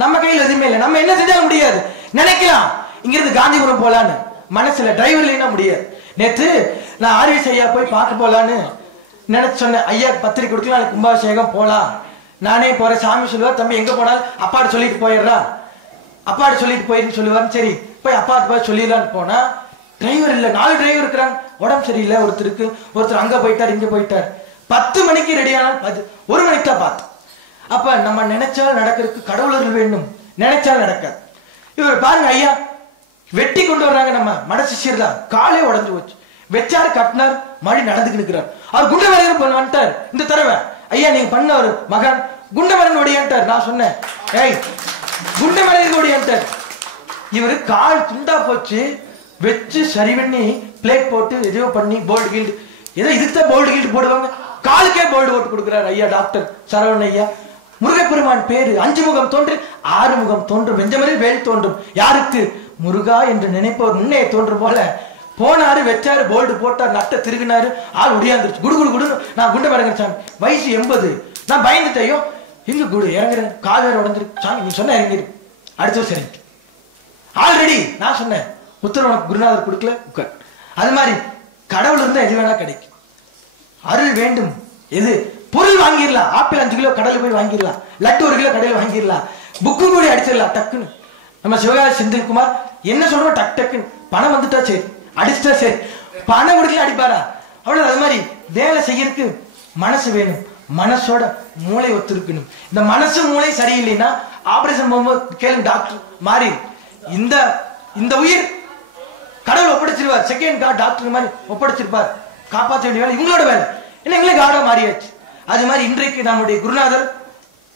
நம்ம கையில் எதுவுமே இல்லை, நம்ம என்ன செஞ்சாலும் முடியாது. நினைக்கலாம் இங்கிருந்து காந்திபுரம் போலான்னு, மனசுல டிரைவர் இல்லைன்னா முடியாது. நேற்று நான் ஆர்விஎஸ் ஐயா போய் பார்க்க போலான்னு நினைச்சு சொன்னேன். ஐயா பத்திரிக்கை கொடுக்கலாம், நாளைக்கு கும்பாபிஷேகம் போலாம், நானே போறேன். சாமி சொல்லுவார், தம்பி எங்க போனாலும் அப்பாட்டு சொல்லிட்டு போயிடுறா, அப்பாட்டு சொல்லிட்டு போயிருந்து சொல்லுவார். சரி போய் அப்பாட்டு போய் சொல்லிடலான்னு போனா டிரைவர் இல்ல, 4 டிரைவர் இருக்கிறாங்க, உடம்பு சரியில்லை ஒருத்தருக்கு, ஒருத்தர் அங்க போயிட்டார் இங்க போயிட்டார். 10 மணிக்கு ரெடியான 1 மணிக்கு தான் பார்த்தேன். அப்ப நம்ம நினைச்சால் நடக்கிறதுக்கு கடவுளர்கள் வேண்டும், நினைச்சால் நடக்காது. இவர் பாருங்க ஐயா வெட்டி கொண்டு வர்றாங்க, நம்ம மட சிஷியர் தான், காலே உடஞ்சு போச்சு. வெச்சாரு, கட்டினார், மறுபடி நடந்துக்கு நிற்கிறார். அவர் குண்டமரன் வந்துட்டார். இந்த தடவை ஐயா நீங்க பண்ண ஒரு மகன் குண்டமரன் ஒடியான்ட்டார். நான் சொன்னேன் ஏய் குண்டமரன் ஒடியான்ட்டார். இவரு கால் துண்டா போச்சு, வச்சு சரி பண்ணி பிளேட் போட்டு எதையோ பண்ணி போல்டு கீல்டு, ஏதோ இதுதான் போல்டு கீல்டு போடுவாங்க, காலுக்கே போல்டு போட்டு கொடுக்குறாரு ஐயா டாக்டர் சரவணன் ஐயா. முருகப்பெருமான் பேரு 5 முகம் தோன்று 6 முகம் தோன்றும், வெஞ்சமரில் வேல் தோன்றும், யாருக்கு முருகா என்று நினைப்பவர் முன்னே தோன்றும் போல போனாரு, வச்சாரு, போல்டு போட்டார், நட்ட திருகினாரு, ஆள் ஒடியாந்துருச்சு. குடு குடு குடு. நான் குண்டமரங்க சாமி, வயசு 80. நான் பயந்துட்டையோ எங்க குடு இறங்குறேன், கால் வேற உடஞ்சிருக்கு சாமி, நீ சொன்ன இறங்கிரு, அடுத்த சரி ஆல்ரெடி நான் சொன்னேன் உத்தரவு உனக்கு குருநாதர் கொடுக்கல உட்கார். அது மாதிரி கடவுள் இருந்தா எது வேணா கிடைக்கும். அருள் வேண்டும். எது பொருள் வாங்கிடலாம், ஆப்பிள் 5 கிலோ கடையில் போய் வாங்கிடலாம், லட்டு 1 கிலோ கடையில் வாங்கிடலாம், புக்கு கூட அடிச்சிடலாம் டக்குன்னு. நம்ம சிவகாசி செந்தில்குமார் என்ன சொல்றோம், டக் டக்குன்னு பணம் வந்துட்டா சரி, அடிச்சுட்டா சரி, பணம் கொடுக்கல அடிப்பாரா அவ்வளவு. அது மாதிரி வேலை செய்யறதுக்கு மனசு வேணும், மனசோட மூளை ஒத்துருக்கணும். இந்த மனசு மூளை சரியில்லைன்னா ஆபரேஷன் போகும்போது கேளுங்க டாக்டர் மாறி இந்த இந்த உயிர் கடவுள் ஒப்படைச்சிருவார், செகண்ட் கார்டு டாக்டர் மாதிரி ஒப்படைச்சிருப்பார், காப்பாற்ற வேண்டிய வேலை இவங்களோட வேலை. என்ன எங்களே காடா மாறியாச்சு. அது மாதிரி இன்றைக்கு நம்முடைய குருநாதர்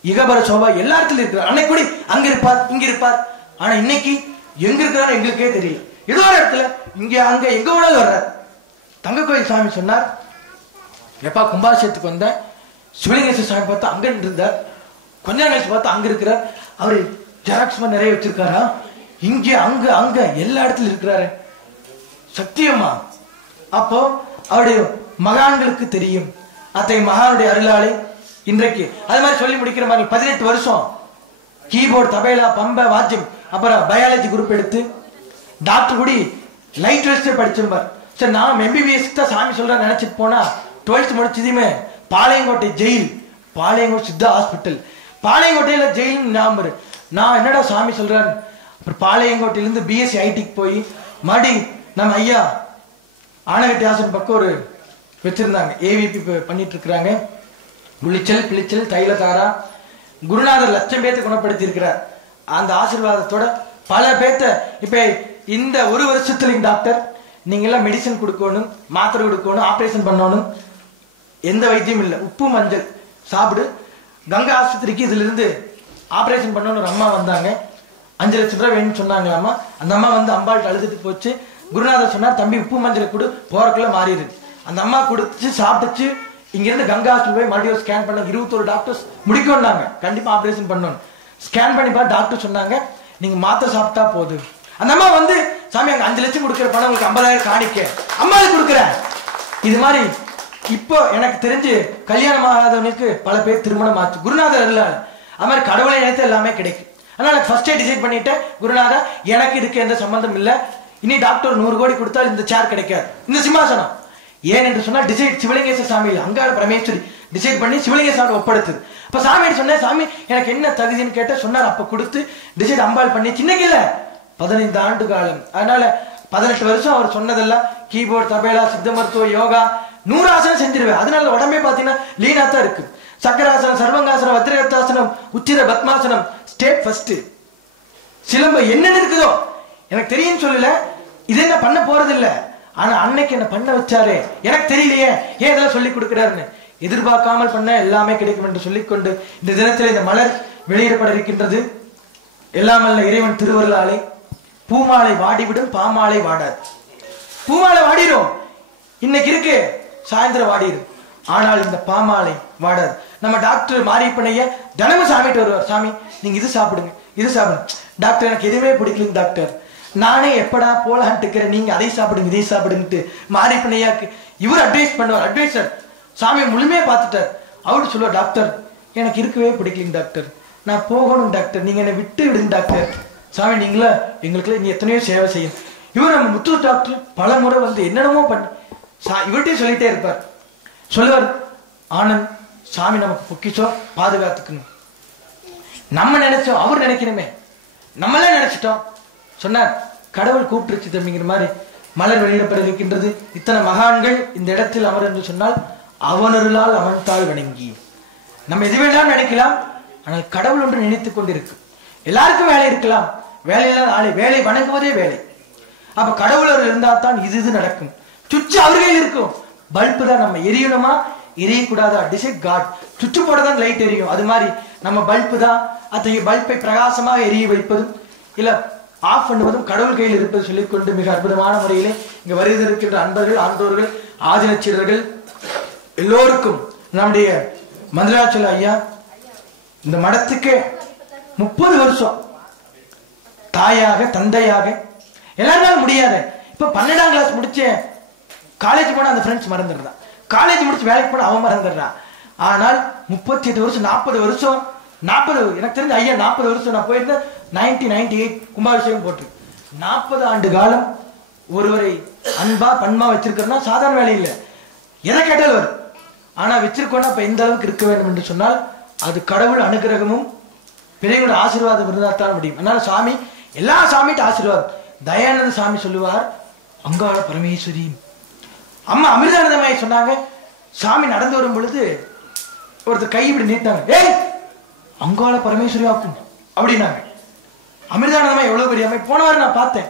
இகபர சோபா எல்லா இடத்துல இருக்கிறார். அன்னைக்கு கூட அங்க இருப்பார் இங்க இருப்பார், ஆனா இன்னைக்கு எங்க இருக்கிறார் எங்களுக்கே தெரியல. ஏதோ ஒரு இடத்துல இங்க அங்க எங்க வேணாலும் வர்றார். தங்க கோயில் சாமி சொன்னார், எப்பா கும்பாபிஷேகத்துக்கு வந்த சிவலிங்கேஸ்வர சாமி பார்த்தா அங்க இருந்தார், கொஞ்ச நேரம் கழிச்சு பார்த்தா அங்க இருக்கிறார். அவரு ஜெராக்ஸ் நிறைய வச்சிருக்காரா, இங்க அங்க அங்க எல்லா இடத்துல இருக்கிறாரு சத்தியமா. அப்போ அவருடைய மகான்களுக்கு தெரியும், அத்தகைய மகானுடைய அருளாளை இன்றைக்கு அது மாதிரி சொல்லி முடிக்கிற மாதிரி 18 வருஷம் கீபோர்டு, தபேலா, பம்பை, வாத்தியம், அப்புறம் பயாலஜி குரூப் எடுத்து டாக்டர் கூடி லைட் வச்சு படிச்சிருப்பார். சரி நான் MBBS தான் சாமி சொல்ற நினைச்சிட்டு போனா 12th முடிச்சதுமே பாளையங்கோட்டை ஜெயில், பாளையங்கோட்டை சித்தா ஹாஸ்பிட்டல், பாளையங்கோட்டையில ஜெயில் ஞாபகம். நான் என்னடா சாமி சொல்றேன். அப்புறம் பாளையங்கோட்டையிலிருந்து BSc ஐடிக்கு போய் மறுபடி நம்ம ஐயா ஆனகட்டி ஆசன் பக்கம் ஒரு வச்சிருந்தாங்க, AVP பண்ணிட்டு இருக்கிறாங்க. உளிச்சல் பிளிச்சல் தைலதாரா குருநாதர் லட்சம் பேத்தை குணப்படுத்தி இருக்கிறார். அந்த ஆசீர்வாதத்தோட பல பேத்த இப்ப இந்த ஒரு வருஷத்துல டாக்டர் நீங்க எல்லாம் மெடிசன் கொடுக்கணும், மாத்திரை கொடுக்கணும், ஆபரேஷன் பண்ணணும், எந்த வைத்தியம் இல்லை, உப்பு மஞ்சள் சாப்பிடு. கங்கா ஆஸ்பத்திரிக்கு இதுல இருந்து ஆபரேஷன் பண்ணணும் ஒரு அம்மா வந்தாங்க, 5 லட்சம் ரூபாய் வேணும்னு சொன்னாங்களாமா. அந்த அம்மா வந்து அம்பாள்கிட்ட அழுதுட்டு போச்சு. குருநாதர் சொன்னார் தம்பி உப்பு மஞ்சள் கொடு, போறக்குள்ள மாறிடுது. அந்த அம்மா கொடுத்து சாப்பிட்டுச்சு. இங்க இருந்து கங்கா ஹாஸ்பிட்டல் போய் மறுபடியும் ஸ்கேன் பண்ண 21 டாக்டர்ஸ் முடிக்கணும்னாங்க, கண்டிப்பா ஆபரேஷன் பண்ணணும். ஸ்கேன் பண்ணி பார்த்து டாக்டர் சொன்னாங்க நீங்க மாத்திரை சாப்பிட்டா போதும். அந்த அம்மா வந்து சாமி அங்க 5 லட்சம் கொடுக்குற பணம் உங்களுக்கு 50,000 காணிக்க அம்மாவுக்கு கொடுக்குறேன். இது மாதிரி இப்போ எனக்கு தெரிஞ்சு கல்யாணம் ஆகாதவனுக்கு பல பேர் திருமணம் ஆச்சு குருநாதர் இல்ல. அது மாதிரி கடவுளை நினைத்து எல்லாமே கிடைக்கும். அதனால ஃபர்ஸ்டே டிசைட் பண்ணிட்டேன், குருநாதா எனக்கு இதுக்கு எந்த சம்பந்தம் இல்லை, இனி டாக்டர் 100 கோடி கொடுத்தால் இந்த சேர் கிடைக்காது, இந்த சிம்மாசனம். ஏன் என்று சொன்னா டிசைட் சிவலிங்கேஸ்வர சாமி அங்காள பரமேஸ்வரி டிசைட் பண்ணி சிவலிங்க சாமி ஒப்படைத்தது. அப்ப சாமி சொன்ன சாமி எனக்கு என்ன தகுதின்னு கேட்ட சொன்னார். அப்ப கொடுத்து டிசைட் அம்பாள் பண்ணி சின்னக்கு இல்ல 15 ஆண்டு காலம். அதனால 18 வருஷம் அவர் சொன்னதெல்லாம் கீபோர்டு, தபேலா, சித்த மருத்துவ, யோகா, 100 ஆசனம் செஞ்சிருவேன். அதனால உடம்பே பாத்தீங்கன்னா லீனா தான் இருக்கு. சக்கராசனம், சர்வங்காசனம், வத்திரகத்தாசனம், உச்சிர பத்மாசனம், ஸ்டேட் ஃபர்ஸ்ட். சிலம்ப என்னென்ன இருக்குதோ எனக்கு தெரியும் சொல்லல, இது என்ன பண்ண போறது இல்ல, ஆனா அன்னைக்கு என்ன பண்ண வச்சாரு எனக்கு தெரியலையே, ஏன் இதெல்லாம் சொல்லி கொடுக்கிறாருன்னு எதிர்பார்க்காமல் பண்ண எல்லாமே கிடைக்கும் என்று சொல்லிக்கொண்டு இந்த தினத்தில் இந்த மலர் வெளியிடப்பட இருக்கின்றது. எல்லாமல்ல இறைவன் திருவருளாலே பூமாலை வாடிவிடும், பாமாலை வாடாது. பூமாலை வாடிடும், இன்னைக்கு இருக்கு, சாயந்தரம் வாடிடும். ஆனால் இந்த பாமாலை வாடாது. நம்ம டாக்டர் மாரியப்பனைய தினமும் சாமிட்டு வருவார், சாமி நீங்க இது சாப்பிடுங்க, இது சாப்பிடுங்க. டாக்டர் எனக்கு எதுவுமே பிடிக்கலங்க டாக்டர், நானே எப்படா போலான்ட்டு இருக்கிறேன், நீங்க அதை சாப்பிடுங்க இதை சாப்பிடுங்கட்டு மாரியப்பனையாக்கு இவர் அட்வைஸ் பண்ணுவார். அட்வைசர் சாமியை முழுமையா பார்த்துட்டார். அவரு சொல்லுவார் டாக்டர் எனக்கு இருக்கவே பிடிக்கலங்க டாக்டர், நான் போகணும் டாக்டர், நீங்க என்னை விட்டு விடுங்க டாக்டர். சாமி நீங்களா எங்களுக்கு நீ எத்தனையோ சேவை செய்யும். இவர் நம்ம முத்து டாக்டர் பல முறை வந்து என்னென்னமோ பண்ணி இவர்கிட்டயும் சொல்லிட்டே இருப்பார். சொல்லுவார் ஆனந்த் சாமி நமக்கு பொக்கிச்சோம், பாதுகாத்துக்கணும். நம்ம நினைச்சோம், அவர் நினைக்கணுமே, நம்மளே நினைச்சிட்டோம். சொன்னார் கடவுள் கூப்பிட்டுருச்சு தம்பிங்கிற மாதிரி மலர் வெளியிடப்பட இருக்கின்றது. இத்தனை மகான்கள் இந்த இடத்தில் அமர் என்று சொன்னால் அவனருளால் அவன்தாள் வணங்கி. நம்ம எது வேணாலும் நினைக்கலாம், ஆனால் கடவுள் ஒன்று நினைத்துக் கொண்டிருக்கு. எல்லாருக்கும் வேலை இருக்கலாம், வேலையில்லாத ஆளு, வேலை வணங்குவதே வேலை. அப்ப கடவுளர் இருந்தா தான் இது நடக்கும். சுவிட்ச் அவர்கள் இருக்கும். பல்பு தான் நம்ம எரியணுமா எரியக்கூடாதா டிசைட் காட். சுவிட்ச் போட தான் லைட் எரியும். அது மாதிரி நம்ம பல்பு தான். அத்தகைய பல்பை பிரகாசமாக எரிய வைப்பதும் இல்ல ஆஃப் பண்ணுவதும் கடவுள் கையில் இருப்பது சொல்லிக்கொண்டு மிக அற்புதமான முறையிலே இங்க வருகின்ற அன்பர்கள், ஆண்டோர்கள், ஆதினச்சீடர்கள் எல்லோருக்கும் நம்முடைய மந்திராச்சல ஐயா இந்த மடத்துக்கு 30 வருஷம் தாயாக தந்தையாக எல்லாருனாலும் முடியாது. இப்ப 12ஆம் கிளாஸ் முடிச்சு காலேஜ் போனா அந்த ஃப்ரெண்ட்ஸ் மறந்துடுறான். காலேஜ் முடிச்சு வேலைக்கு போனா அவன் மறந்துடுறான். ஆனால் 38 வருஷம் 40 வருஷம் 40 எனக்கு தெரிஞ்ச ஐயா 40 வருஷம் நான் போயிருந்தேன். 1998 கும்பாபிஷேகம் போட்டு 40 ஆண்டு காலம் ஒருவரை அன்பா பண்பா வச்சிருக்கிறனா சாதாரண வேலை இல்லை. எதை கேட்டாலும் வரும். ஆனா வச்சிருக்கோன்னா அப்ப எந்த அளவுக்கு இருக்க வேண்டும் என்று சொன்னால் அது கடவுள் அனுகிரகமும் பெரியவங்களோட ஆசீர்வாதம் இருந்தால்தான் முடியும். அதனால சாமி எல்லா சாமிகிட்ட ஆசீர்வாதம். தயானந்த சாமி சொல்லுவார் அங்காள பரமேஸ்வரி. அம்மா அமிர்தானந்தமாய் சொன்னாங்க. சாமி நடந்து வரும் பொழுது ஒருத்தர் கை இப்படி நீட்டாங்க. ஏய் அங்காள பரமேஸ்வரி ஆக்கும் அப்படின்னாங்க. அமிர்தானந்தமாய் எவ்வளவு பெரிய அம்மை. போன வாரம் நான் பார்த்தேன்.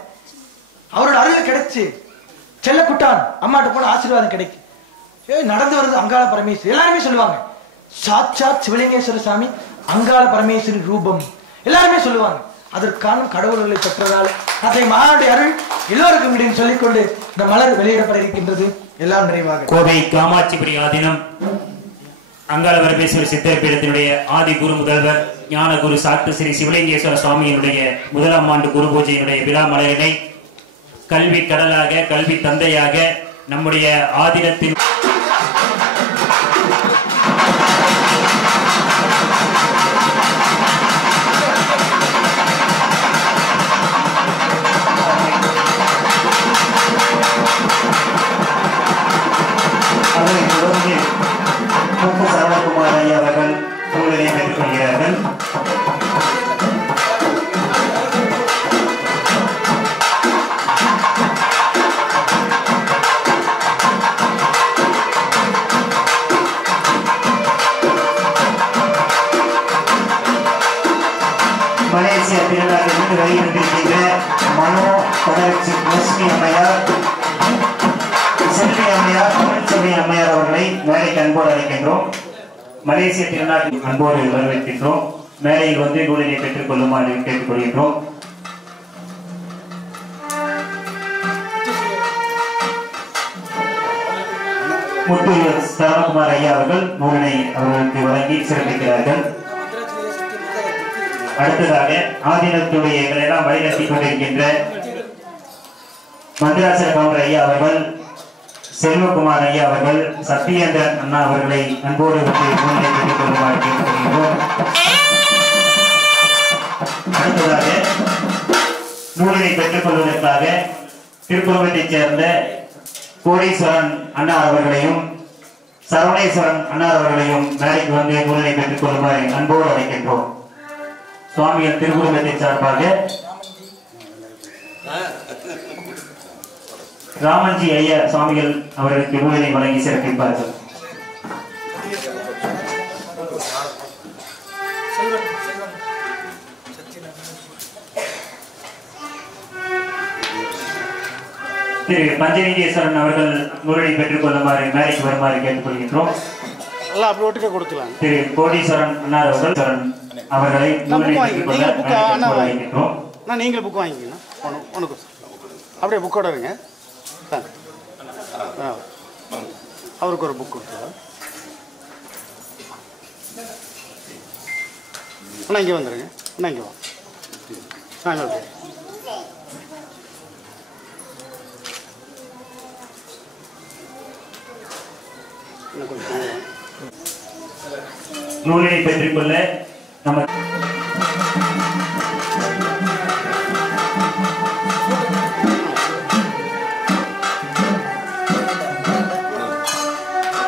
அவரோட அருள் கிடைச்சு செல்ல குட்டான் அம்மாட்ட போன ஆசீர்வாதம் கிடைக்கும். நடந்து வருது அங்காள பரமேஸ்வரி. எல்லாருமே சொல்லுவாங்க சாட்சாத் சிவலிங்கேஸ்வர சாமி அங்காள பரமேஸ்வரி ரூபம் எல்லாருமே சொல்லுவாங்க. அதற்கு காரணம் கடவுள்களை பெற்றதால் அத்தகைய மகானுடைய அருள் எல்லோருக்கும் இடையே சொல்லிக்கொண்டு இந்த மலர் வெளியிடப்பட இருக்கின்றது. எல்லாம் நிறைவாக கோவை காமாட்சிபுரி ஆதீனம் அங்காள பரமேஸ்வரி சித்தர் பீடத்தினுடைய ஆதி குரு முதல்வர் ஞான குரு சாத்து ஸ்ரீ சிவலிங்கேஸ்வர சுவாமியினுடைய 1ஆம் ஆண்டு குரு பூஜையினுடைய விழா மலரினை கல்வி கடலாக கல்வி தந்தையாக நம்முடைய ஆதீனத்தின் அதனைத் தொடர்ந்து சரவணகுமார் ஐயா அவர்கள் தோழரை மேற்கொள்கிறார்கள். மலேசியா திருநாட்டிலிருந்து வெளியிட்டிருக்கின்ற மனோ கடற்சி லட்சுமி அம்மையார், செல்வி அம்மையார், தமிழ்ச்செல்வி அம்மையார் அவர்களை மேலைக்கு அன்போடு அழைக்கின்றோம். மலேசிய திருநாட்டில் அன்போடு வரவேற்கின்றோம். மேலையில் வந்து நூலினை பெற்றுக் கொள்ளுமாறு கேட்டுக்கொள்கின்றோம். முத்து சரவணகுமார் ஐயா அவர்கள் நூலினை அவர்களுக்கு வழங்கி சிறப்பிக்கிறார்கள். அடுத்ததாக ஆதீனத்துடைய எங்களெல்லாம் வழிநடத்திக் கொண்டிருக்கின்ற மந்திராசல கவுண்டர் ஐயா அவர்கள், செல்வகுமார் ஐயா அவர்கள், சத்யேந்திரன் அண்ணா அவர்களை அன்போடு நூலினை பெற்றுக் கொள்ளுமாறு கேட்டுக்கொள்கின்றோம். அடுத்ததாக நூலினை பெற்றுக் கொள்வதற்காக திருக்குறவத்தைச் சேர்ந்த கோடீஸ்வரன் அண்ணா அவர்களையும் சரவணேஸ்வரன் அண்ணா அவர்களையும் மேலைக்கு வந்து நூலினை பெற்றுக் கொள்ளுமாறு அன்போடு அழைக்கின்றோம். சுவாமிகள் திருக்குறவத்தை சார்பாக ராமன்ஜி ஐயா சுவாமிகள் அவர்களுக்கு நூலினை வழங்கி சிறப்பிப்பார்கள். திரு பஞ்சலிங்கேஸ்வரன் அவர்கள் நூலினை பெற்றுக் கொள்ளுமாறு மேலைக்கு வருமாறு கேட்டுக்கொள்கின்றோம். திரு கோடீஸ்வரன் அண்ணா அவர்களை நூலினை பெற்றுக் கொள்ள அழைக்கின்றோம். நீங்களும் புக் வாங்கிக்கணும். உனக்கு அப்படியே புக்கோட இருங்க. அவருக்கு ஒரு புக் கொடுத்துருவோம். அண்ணா இங்கே வந்துடுங்க. அண்ணா இங்கே வா. நூலினை பெற்றுக் கொள்ள நம்ம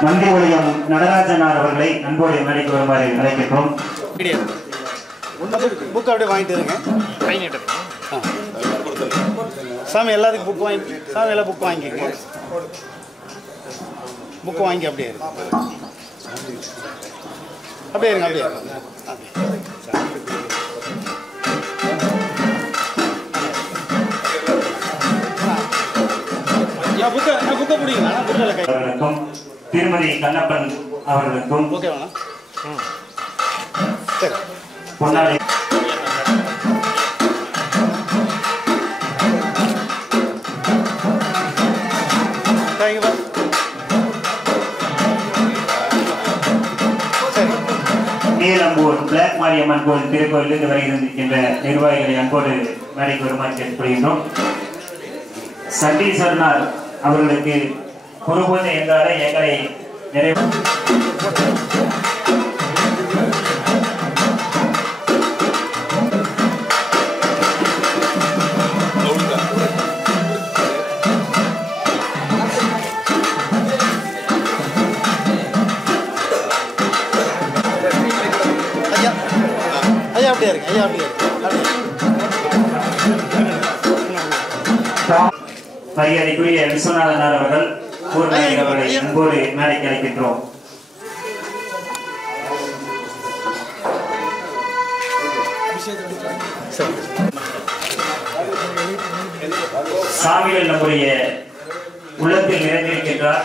மந்திரி ஒளியம் நடராஜனார் அவர்களை அன்போடு மேடைக்கு வருமாறு அழைக்கின்றோம். புக் அப்படியே வாங்கிட்டு இருங்க. சாமி எல்லாத்துக்கும் புக் வாங்கி, சாமி எல்லாம் புக் வாங்கிக்கோங்க. புக் வாங்கி அப்படியே இருக்கு. அப்படியே இருங்க. அப்படியே அவர்களுக்கும் திருமதி கண்ணப்பன் அவர்களுக்கும் பொன்னாடை நீலம்பூர் பிளாக் மாரியம்மன் கோயில் திருக்கோயிலிருந்து வருகின்ற நிர்வாகிகளை அன்போடு மேடைக்கு வருமாறு கேட்டுக்கொள்கின்றோம். சண்டீஸ்வரனார் அவர்களுக்கு குரு பூஜை என்றாலே எங்களை நிறைவு மரியாதைக்குரிய விஸ்வநாதனார் அவர்கள் பூர்ணகிரி அவர்களை அன்போடு மேடைக்கு அழைக்கின்றோம். சாமிகள் நம்முடைய உள்ளத்தில் நிறைந்திருக்கின்றார்.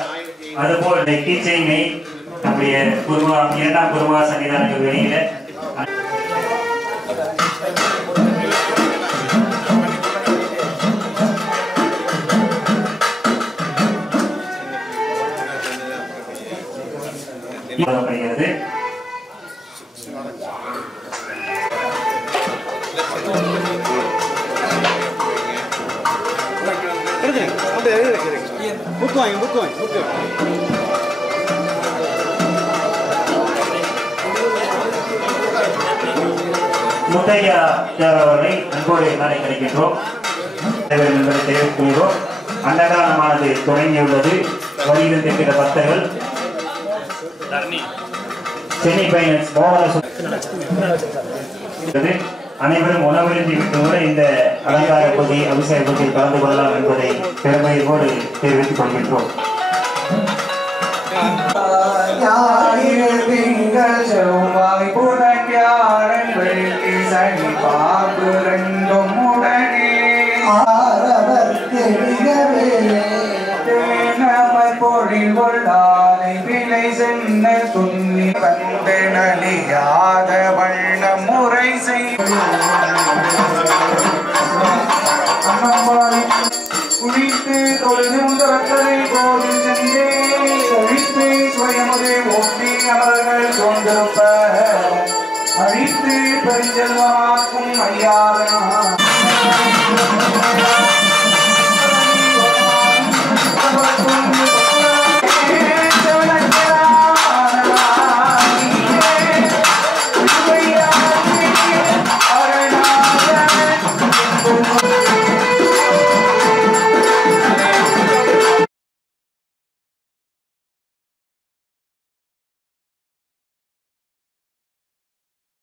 அதுபோல் கீச்சையினை நம்முடைய இரண்டாம் குருமா சன்னிதானங்கள் வெளியில வழங்கப்படுகிறது. முத்தையா அவர்களை அன்போடு நாளை கிடைக்கின்றோம் என்பதை தெரிவித்துள்ளோம். அன்னதானமானது தொடங்கியுள்ளது. வருகின்ற பக்தர்கள் சென்னை பைனன்ஸ் அனைவரும் உணவருந்தி விட்டு இந்த அலங்கார பூஜை அபிஷேக பூஜையில் கலந்து கொள்ளலாம் என்பதை பெருமையோடு தெரிவித்துக் கொள்கின்றோம். செவ்வாய் புதன் வெள்ளி சனி பாம்பு ரெண்டும் உடனே பொழில் கொள்ளானை விலை சென்ன துண்ணி கண்டு நலியாத வண்ண முறை குளித்து தொழுது முதலை கோவில் சென்றே ஒழித்து சுயமுதை ஒட்டி அவர்கள் தோன்றிருப்ப அழித்து பெருஞ்செல்வமாக்கும் ஐயாதனா